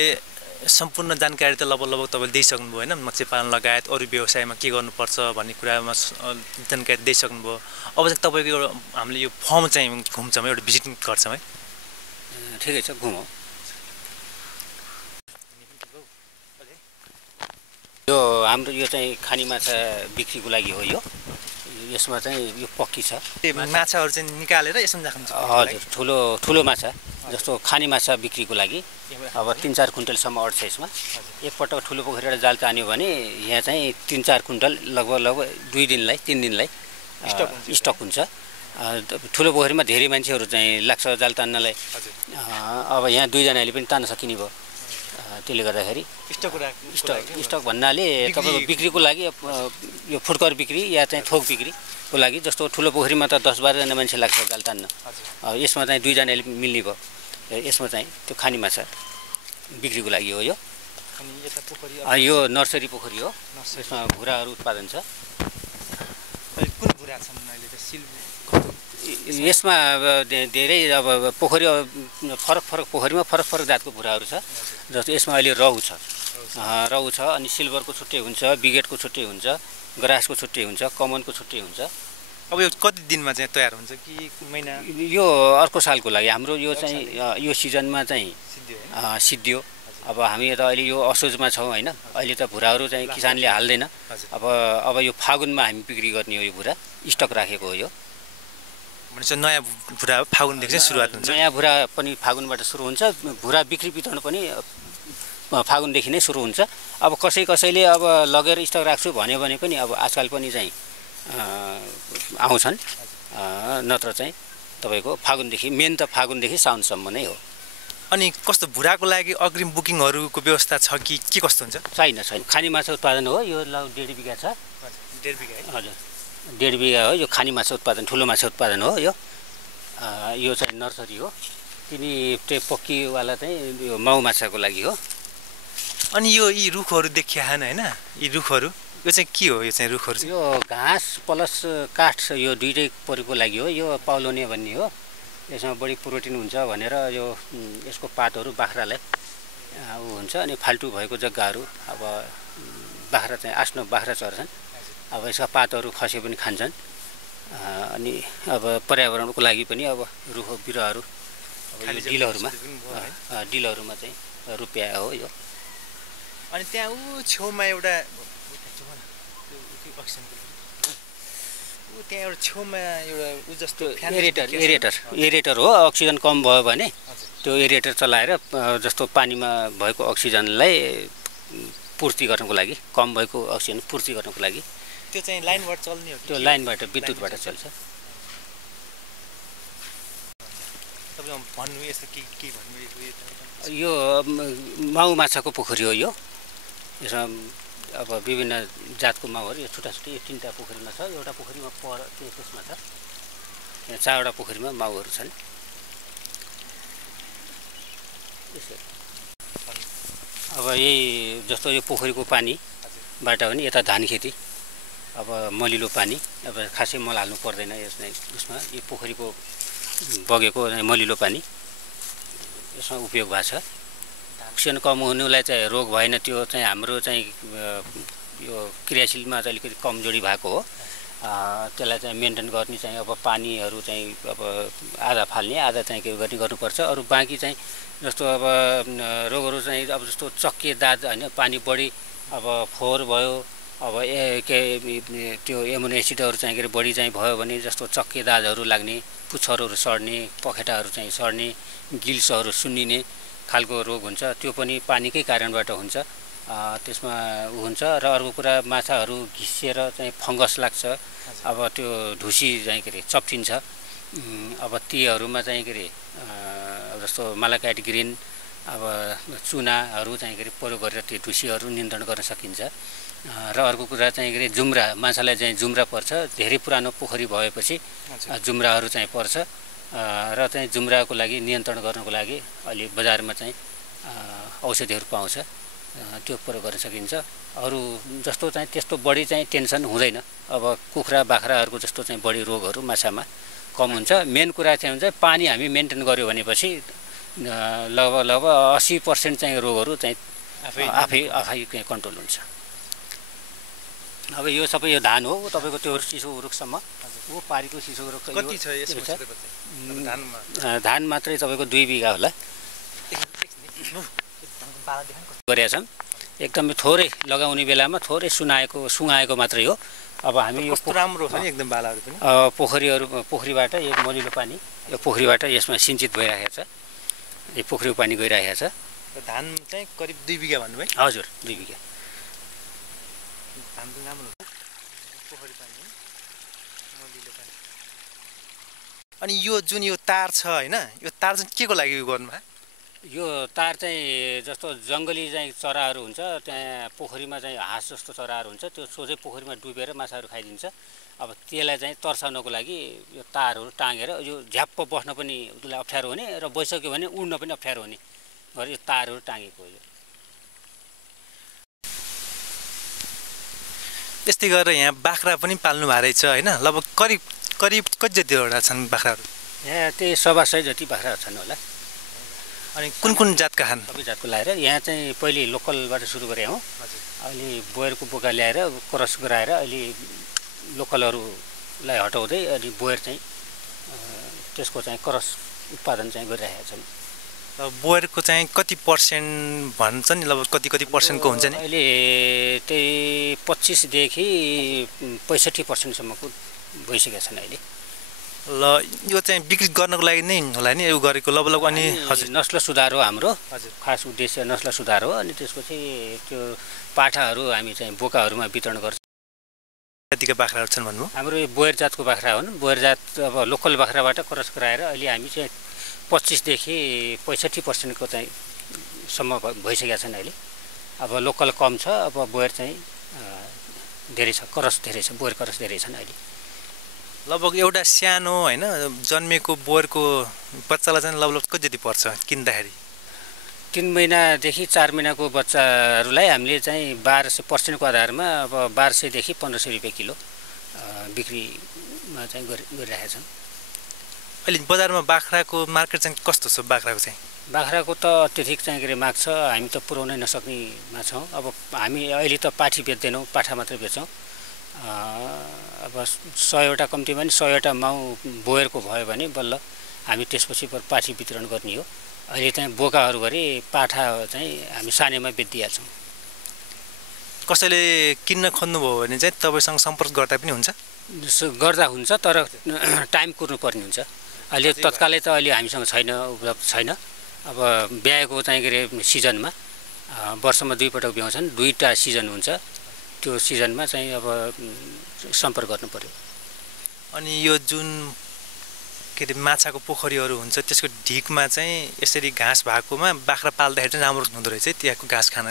सम्पूर्ण जानकारी त लगभग तपाईँले दिइसक्नुभयो होइन, मत्स्य पालन लगायत अरू व्यवसायमा के गर्नुपर्छ भन्ने कुरामा जानकारी दिइसक्नुभयो। अब चाहिँ तपाईँको एउटा हामीले यो फर्म चाहिँ घुम्छौँ, एउटा भिजिट गर्छौँ है। ठिकै छ, घुमौँ। यो हाम्रो यो चाहिँ खानी माछा बिक्रीको लागि हो। यो यसमा चाहिँ यो पक्की छ। माछाहरू चाहिँ निकालेर यसमा राख्नुहुन्छ? हजुर, ठुलो माछा जस्तो खानी माछा बिक्रीको लागि अब 3-4 कुइन्टलसम्म अट्छ यसमा। एकपटक ठुलो पोखरीबाट जाल तान्यो भने यहाँ चाहिँ 3-4 कुइन्टल लगभग 3 दिनलाई स्टक हुन्छ। ठुलो पोखरीमा धेरै मान्छेहरू चाहिँ लाग्छ जाल तान्नलाई। अब यहाँ 2 जनाले पनि तान्न सकिने भयो। त्यसले गर्दाखेरि स्टक भन्नाले तपाईँको बिक्रीको लागि यो फुटकर बिक्री या चाहिँ थोक बिक्रीको लागि जस्तो ठुलो पोखरीमा त 10-12 जना मान्छे लाग्छ जाल तान्न। यसमा चाहिँ 2 जनाले मिल्ने भयो। यसमा चाहिँ त्यो खानी माछा बिक्रीको लागि हो। यो नर्सरी पोखरी हो। यसमा भुराहरू उत्पादन छ। कुन भुरा छन् अहिले त यसमा धेरै अब पोखरी फरक पोखरीमा फरक जातको भुराहरू छ। जस्तो यसमा अहिले रहु छ अनि सिल्भरको छुट्टै हुन्छ, बिगेटको छुट्टै हुन्छ, ग्रासको छुट्टै हुन्छ, कमनको छुट्टै हुन्छ। अब यो कति दिनमा चाहिँ तयार हुन्छ कि महिना? यो अर्को सालको लागि हाम्रो यो चाहिँ यो सिजनमा चाहिँ सिद्धियो। अब हामी त अहिले यो असोजमा छौँ होइन। अहिले त भुराहरू चाहिँ किसानले हाल्दैन। अब यो फागुनमा हामी बिक्री गर्ने हो। यो भुरा स्टक राखेको हो। यो भनेपछि नयाँ भुरा फागुनदेखि चाहिँ सुरुवात हुन्छ? नयाँ भुरा पनि फागुनबाट सुरु हुन्छ। भुरा बिक्री वितरण पनि फागुनदेखि नै सुरु हुन्छ। अब कसैले अब लगेर स्टक राख्छु भन्यो भने पनि अब आजकल पनि चाहिँ आउँछन्। नत्र चाहिँ तपाईँको फागुनदेखि मेन त फागुनदेखि साउनसम्म नै हो। अनि कस्तो भुराको लागि अग्रिम बुकिङहरूको व्यवस्था छ कि के कस्तो हुन्छ? छैन। खानी माछा उत्पादन हो। यो 1.5 बिघा छ। 1.5 बिघा? हजुर, 1.5 बिघा हो। यो खानी माछा उत्पादन, ठुलो माछा उत्पादन हो। यो चाहिँ नर्सरी हो। त्यो पक्कीवाला चाहिँ यो माउ माछाको लागि हो। अनि यी रुखहरू देखिएन होइन? यी रुखहरू यो चाहिँ के हो? यो चाहिँ रुखहरू यो घाँस प्लस काठ यो दुइटै परेको लागि हो। यो पाउलोनिया भन्ने हो। यसमा बढी प्रोटिन हुन्छ भनेर यो यसको पातहरू बाख्रालाई हुन्छ। अनि फाल्टु भएको जग्गाहरू अब बाख्रा चाहिँ आफ्नो बाख्रा चर्छन्। अब यसका पातहरू खसे पनि खान्छन्। अनि अब पर्यावरणको लागि पनि अब रुख बिरुवाहरू डिलहरूमा चाहिँ रुपियाँ हो यो। अनि त्यहाँ छेउमा एउटा जस्तो एरेटर हो। अक्सिजन कम भयो भने त्यो एरेटर चलाएर जस्तो पानीमा भएको अक्सिजनलाई पूर्ति गर्नको लागि, कम भएको अक्सिजन पूर्ति गर्नको लागि त्यो चाहिँ लाइनबाट चल्ने हो? त्यो लाइनबाट विद्युतबाट चल्छ। यो माउ माछाको पोखरी हो। यो यसमा अब विभिन्न जातको माउहरू यो छुट्टा 3टा पोखरीमा छ। एउटा पोखरीमा त्यसमा छ। यहाँ 4वटा पोखरीमा माउहरू छन्। अब यही जस्तो यो पोखरीको पानीबाट पनि यता धान खेती, अब मलिलो पानी, अब खासै मल हाल्नु पर्दैन यसमा। यो पोखरीको बगेको मलिलो पानी यसमा उपयोग भएको छ। अक्सिजन कम हुनुलाई चाहिँ रोग भएन। त्यो चाहिँ हाम्रो चाहिँ यो क्रियाशीलमा चाहिँ अलिकति कमजोरी भएको हो। त्यसलाई चाहिँ मेन्टेन गर्ने चाहिँ अब पानीहरू चाहिँ अब आधा फाल्ने आधा चाहिँ के गर्नुपर्छ। अरू बाँकी चाहिँ जस्तो अब रोगहरू चाहिँ अब जस्तो चक्के दाद होइन, पानी बढी अब फोहोर भयो, अब त्यो एमोनिया एसिडहरू चाहिँ के अरे बढी चाहिँ भयो भने जस्तो चक्के दाजहरू लाग्ने, पुच्छरहरू सड्ने, पखेटाहरू चाहिँ सड्ने, गिल्सहरू सुन्निने खालको रोग हुन्छ। त्यो पनि पानीकै कारणबाट हुन्छ। त्यसमा हुन्छ। र अर्को कुरा माछाहरू घिसिएर चाहिँ फङ्गस लाग्छ। अब त्यो ढुसी चाहिँ के अरे चप्टिन्छ। अब तीहरूमा चाहिँ के अरे जस्तो मालाकाइट ग्रिन, अब चुनाहरू चाहिँ के अरे प्रयोग गरेर त्यो ढुसीहरू नियन्त्रण गर्न सकिन्छ। र अर्को कुरा चाहिँ के अरे जुम्रा, माछालाई चाहिँ जुम्रा पर्छ। धेरै पुरानो पोखरी भएपछि जुम्राहरू चाहिँ पर्छ। र चाहिँ जुम्राको लागि नियन्त्रण गर्नको लागि अहिले बजारमा चाहिँ औषधिहरू पाउँछ। त्यो प्रयोग गर्न सकिन्छ। अरू जस्तो चाहिँ त्यस्तो बढी चाहिँ टेन्सन हुँदैन। अब कुखुरा बाख्राहरूको जस्तो चाहिँ बढी रोगहरू माछामा कम हुन्छ। मेन कुरा चाहिँ हुन्छ पानी हामी मेन्टेन गऱ्यो भनेपछि लगभग 80% चाहिँ रोगहरू चाहिँ आफै कन्ट्रोल हुन्छ। अब यो सबै यो धान हो। तपाईँको त्यो सिसो रुखसम्म वो पारीको सिसो रुख कति छ यसमा? धान मात्रै तपाईँको 2 बिघा होला गरेका छन्। एकदमै थोरै लगाउने बेलामा थोरै सुँगाएको मात्रै हो। अब हामी यो कस्तो राम्रो छ नि एकदम बालाहरू पनि। पोखरीबाट यो मलिलो पानी यो पोखरीबाट यसमा सिञ्चित भइरहेको छ। यो पोखरीको पानी गइरहेको छ। धान चाहिँ करिब 2 बिघा भन्नुभयो? हजुर 2 बिघा। धान पनि राम्रो पोखरी पानी मलिलो पानी। अनि यो जुन यो तार छ होइन, यो तार चाहिँ के को लागि यो गर्नुभयो? यो तार चाहिँ जस्तो जङ्गली चाहिँ चराहरू हुन्छ, त्यहाँ पोखरीमा चाहिँ हाँस जस्तो चराहरू हुन्छ, त्यो सोझै पोखरीमा डुबेर माछाहरू खाइदिन्छ। अब त्यसलाई चाहिँ तर्साउनको लागि यो तारहरू टाँगेर यो झ्याप्प बस्न पनि उसलाई अप्ठ्यारो हुने र बसिसक्यो भने उड्न पनि अप्ठ्यारो हुने गरी यो तारहरू टाँगेको हो। यस्तै गरेर यहाँ बाख्रा पनि पाल्नु भएको रहेछ होइन? लगभग करिब कति जतिवटा छन् बाख्राहरू? यहाँ त्यही 100 जति बाख्राहरू छन् होला। अनि कुन जातका खान्? सबै जातको ल्याएर यहाँ चाहिँ पहिले लोकलबाट सुरु गरे हौँ। अहिले बोयरको बोका ल्याएर क्रस गराएर अहिले लोकलहरूलाई हटाउँदै अनि बोयर चाहिँ त्यसको चाहिँ क्रस उत्पादन चाहिँ गरिरहेका छन्। बोयरको चाहिँ कति पर्सेन्ट भन्छ नि, लगभग कति पर्सेन्टको हुन्छ नि? अहिले त्यही 25 देखि 65% भइसकेका छन् अहिले। ल यो चाहिँ बिक्री गर्नको लागि नै होला नि यो गरेको लगभग? अनि हजुर नस्ल सुधार हो हाम्रो। हजुर खास उद्देश्य नस्ल सुधार हो। अनि त्यसपछि त्यो पाठाहरू हामी चाहिँ बोकाहरूमा वितरण गर्छौँ। जातिका बाख्राहरू छन् भन्नु? हाम्रो यो बोयर जातको बाख्रा हुन्। बोयर जात अब लोकल बाख्राबाट क्रस गराएर अहिले हामी चाहिँ 25 देखि 65% चाहिँ सम्म भइसकेका छन् अहिले। अब लोकल कम छ, अब बोयर चाहिँ धेरै छ, क्रस धेरै छ, बोयर क्रस धेरै छन् अहिले। लगभग एउटा सानो होइन जन्मेको बोयरको बच्चालाई चाहिँ लगभग कति जति पर्छ किन्दाखेरि? 3 महिनादेखि 4 महिनाको बच्चाहरूलाई हामीले चाहिँ 1200% आधारमा अब 1200 देखि 1500 रुपियाँ किलो बिक्रीमा चाहिँ गरिरहेका छन्। अहिले बजारमा बाख्राको मार्केट चाहिँ कस्तो छ? बाख्राको त अत्यधिक चाहिँ के अरे माग छ। हामी त पुर्याउनै नसक्नेमा छौँ। अब हामी अहिले त पाठी बेच्दैनौँ, पाठा मात्रै बेच्छौँ। अब 100वटा कम्तीमा पनि 100वटा माउ बोयरको भयो भने बल्ल हामी त्यसपछि पाठी वितरण गर्ने हो। अहिले चाहिँ बोकाहरू गरी पाठा चाहिँ हामी सानेमा बेचिदिहाल्छौँ। कसैले किन्न खोज्नुभयो भने चाहिँ तपाईँसँग सम्पर्क गर्दा पनि हुन्छ? गर्दा हुन्छ, तर टाइम कुर्नुपर्ने हुन्छ। अहिले तत्कालै त अहिले हामीसँग उपलब्ध छैन। अब ब्याएको चाहिँ के अरे सिजनमा वर्षमा 2 पटक ब्याउँछन्, 2टा सिजन हुन्छ। त्यो सिजनमा चाहिँ अब सम्पर्क गर्नु पर्यो। अनि यो जुन के अरे माछाको पोखरीहरू हुन्छ त्यसको ढिकमा चाहिँ यसरी घाँस भएकोमा बाख्रा पाल्दाखेरि चाहिँ राम्रो हुँदो रहेछ त्यहाँको घाँस खान?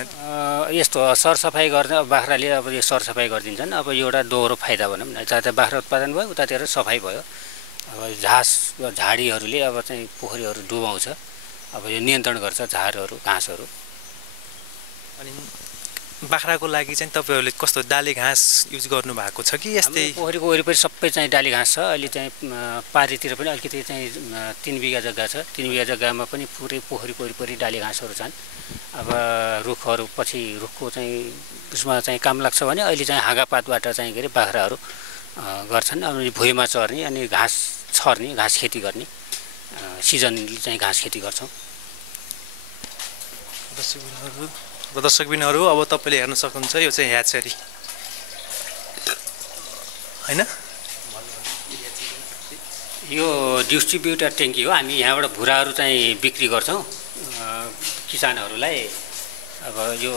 यस्तो सरसफाइ गर्ने बाख्राले अब यो सरसफाइ गरिदिन्छन्। अब एउटा दोहोरो फाइदा भनौँ न, यता बाख्रा उत्पादन भयो, उतातिर सफाइ भयो। अब झाडीहरूले अब चाहिँ पोखरीहरू डुबाउँछ। अब यो नियन्त्रण गर्छ झारहरू घाँसहरू। अनि बाख्राको लागि चाहिँ तपाईँहरूले कस्तो डाली घाँस युज गर्नु भएको छ कि यस्तै? पोखरीको वरिपरि सबै चाहिँ डाली घाँस छ। अहिले चाहिँ पारीतिर पनि अलिकति चाहिँ 3 बिघा जग्गा छ। 3 बिघा जग्गामा पनि पुरै पोखरीको वरिपरि डाली घाँसहरू छन्। अब रुखहरू पछि रुखको चाहिँ उसमा चाहिँ काम लाग्छ भने अहिले चाहिँ हाँगापातबाट चाहिँ के अरे बाख्राहरू गर्छन्। अनि भुइँमा चर्ने अनि घाँस छर्ने, घाँस खेती गर्ने सिजनली चाहिँ घाँस खेती गर्छौँ। दर्शकबिनहरू अब तपाईँले हेर्न सक्नुहुन्छ यो चाहिँ ह्याचरी होइन? यो डिस्ट्रिब्युटर ट्याङ्की हो। हामी यहाँबाट भुराहरू चाहिँ बिक्री गर्छौँ किसानहरूलाई। अब यो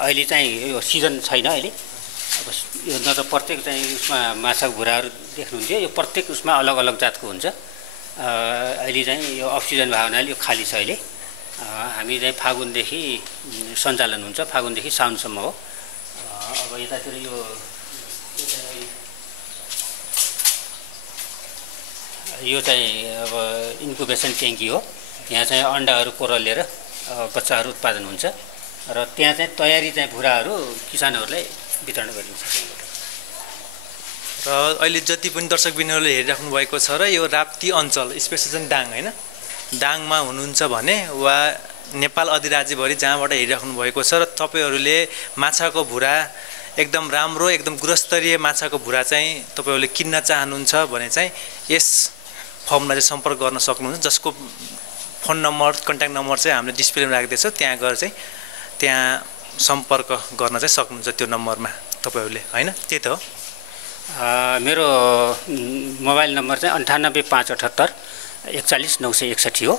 अहिले चाहिँ यो सिजन छैन अहिले। अब यो न त प्रत्येक चाहिँ उसमा माछाको भुराहरू देख्नुहुन्थ्यो, यो प्रत्येक उसमा अलग अलग जातको हुन्छ। अहिले चाहिँ यो अफ सिजन भएको हुनाले यो खाली छ अहिले। हामी चाहिँ फागुनदेखि सञ्चालन हुन्छ, फागुनदेखि साउनसम्म हो। अब यतातिर यो चाहिँ अब इन्कुबेसन ट्याङ्की हो। यहाँ चाहिँ अन्डाहरू कोरलेर बच्चाहरू उत्पादन हुन्छ र त्यहाँ चाहिँ तयारी चाहिँ भुराहरू किसानहरूलाई वितरण गरिन्छ। र अहिले जति पनि दर्शकबिनहरूले हेरिराख्नु भएको छ र यो राप्ती अञ्चल स्पेसली चाहिँ दाङ होइन, दाङमा हुनुहुन्छ भने वा नेपाल अधिराज्यभरि जहाँबाट हेरिराख्नु भएको छ र तपाईँहरूले माछाको भुरा एकदम राम्रो एकदम गुणस्तरीय माछाको भुरा चाहिँ तपाईँहरूले किन्न चाहनुहुन्छ भने चाहिँ यस फर्मलाई चाहिँ सम्पर्क गर्न सक्नुहुन्छ, जसको फोन नम्बर कन्ट्याक्ट नम्बर चाहिँ हामीले डिस्प्लेमा राख्दैछौँ। त्यहाँ गएर चाहिँ त्यहाँ सम्पर्क गर्न चाहिँ सक्नुहुन्छ त्यो नम्बरमा तपाईँहरूले हैन त्यही त हो मेरो मोबाइल नम्बर चाहिँ 98 578 41 961 हो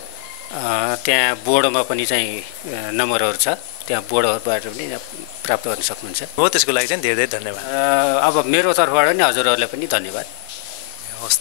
त्यहाँ बोर्डमा पनि चाहिँ नम्बरहरू छ त्यहाँ बोर्डहरूबाट पनि प्राप्त गर्न सक्नुहुन्छ हो त्यसको लागि चाहिँ धेरै धेरै धन्यवाद अब मेरो तर्फबाट नि हजुरहरूलाई पनि धन्यवाद हस्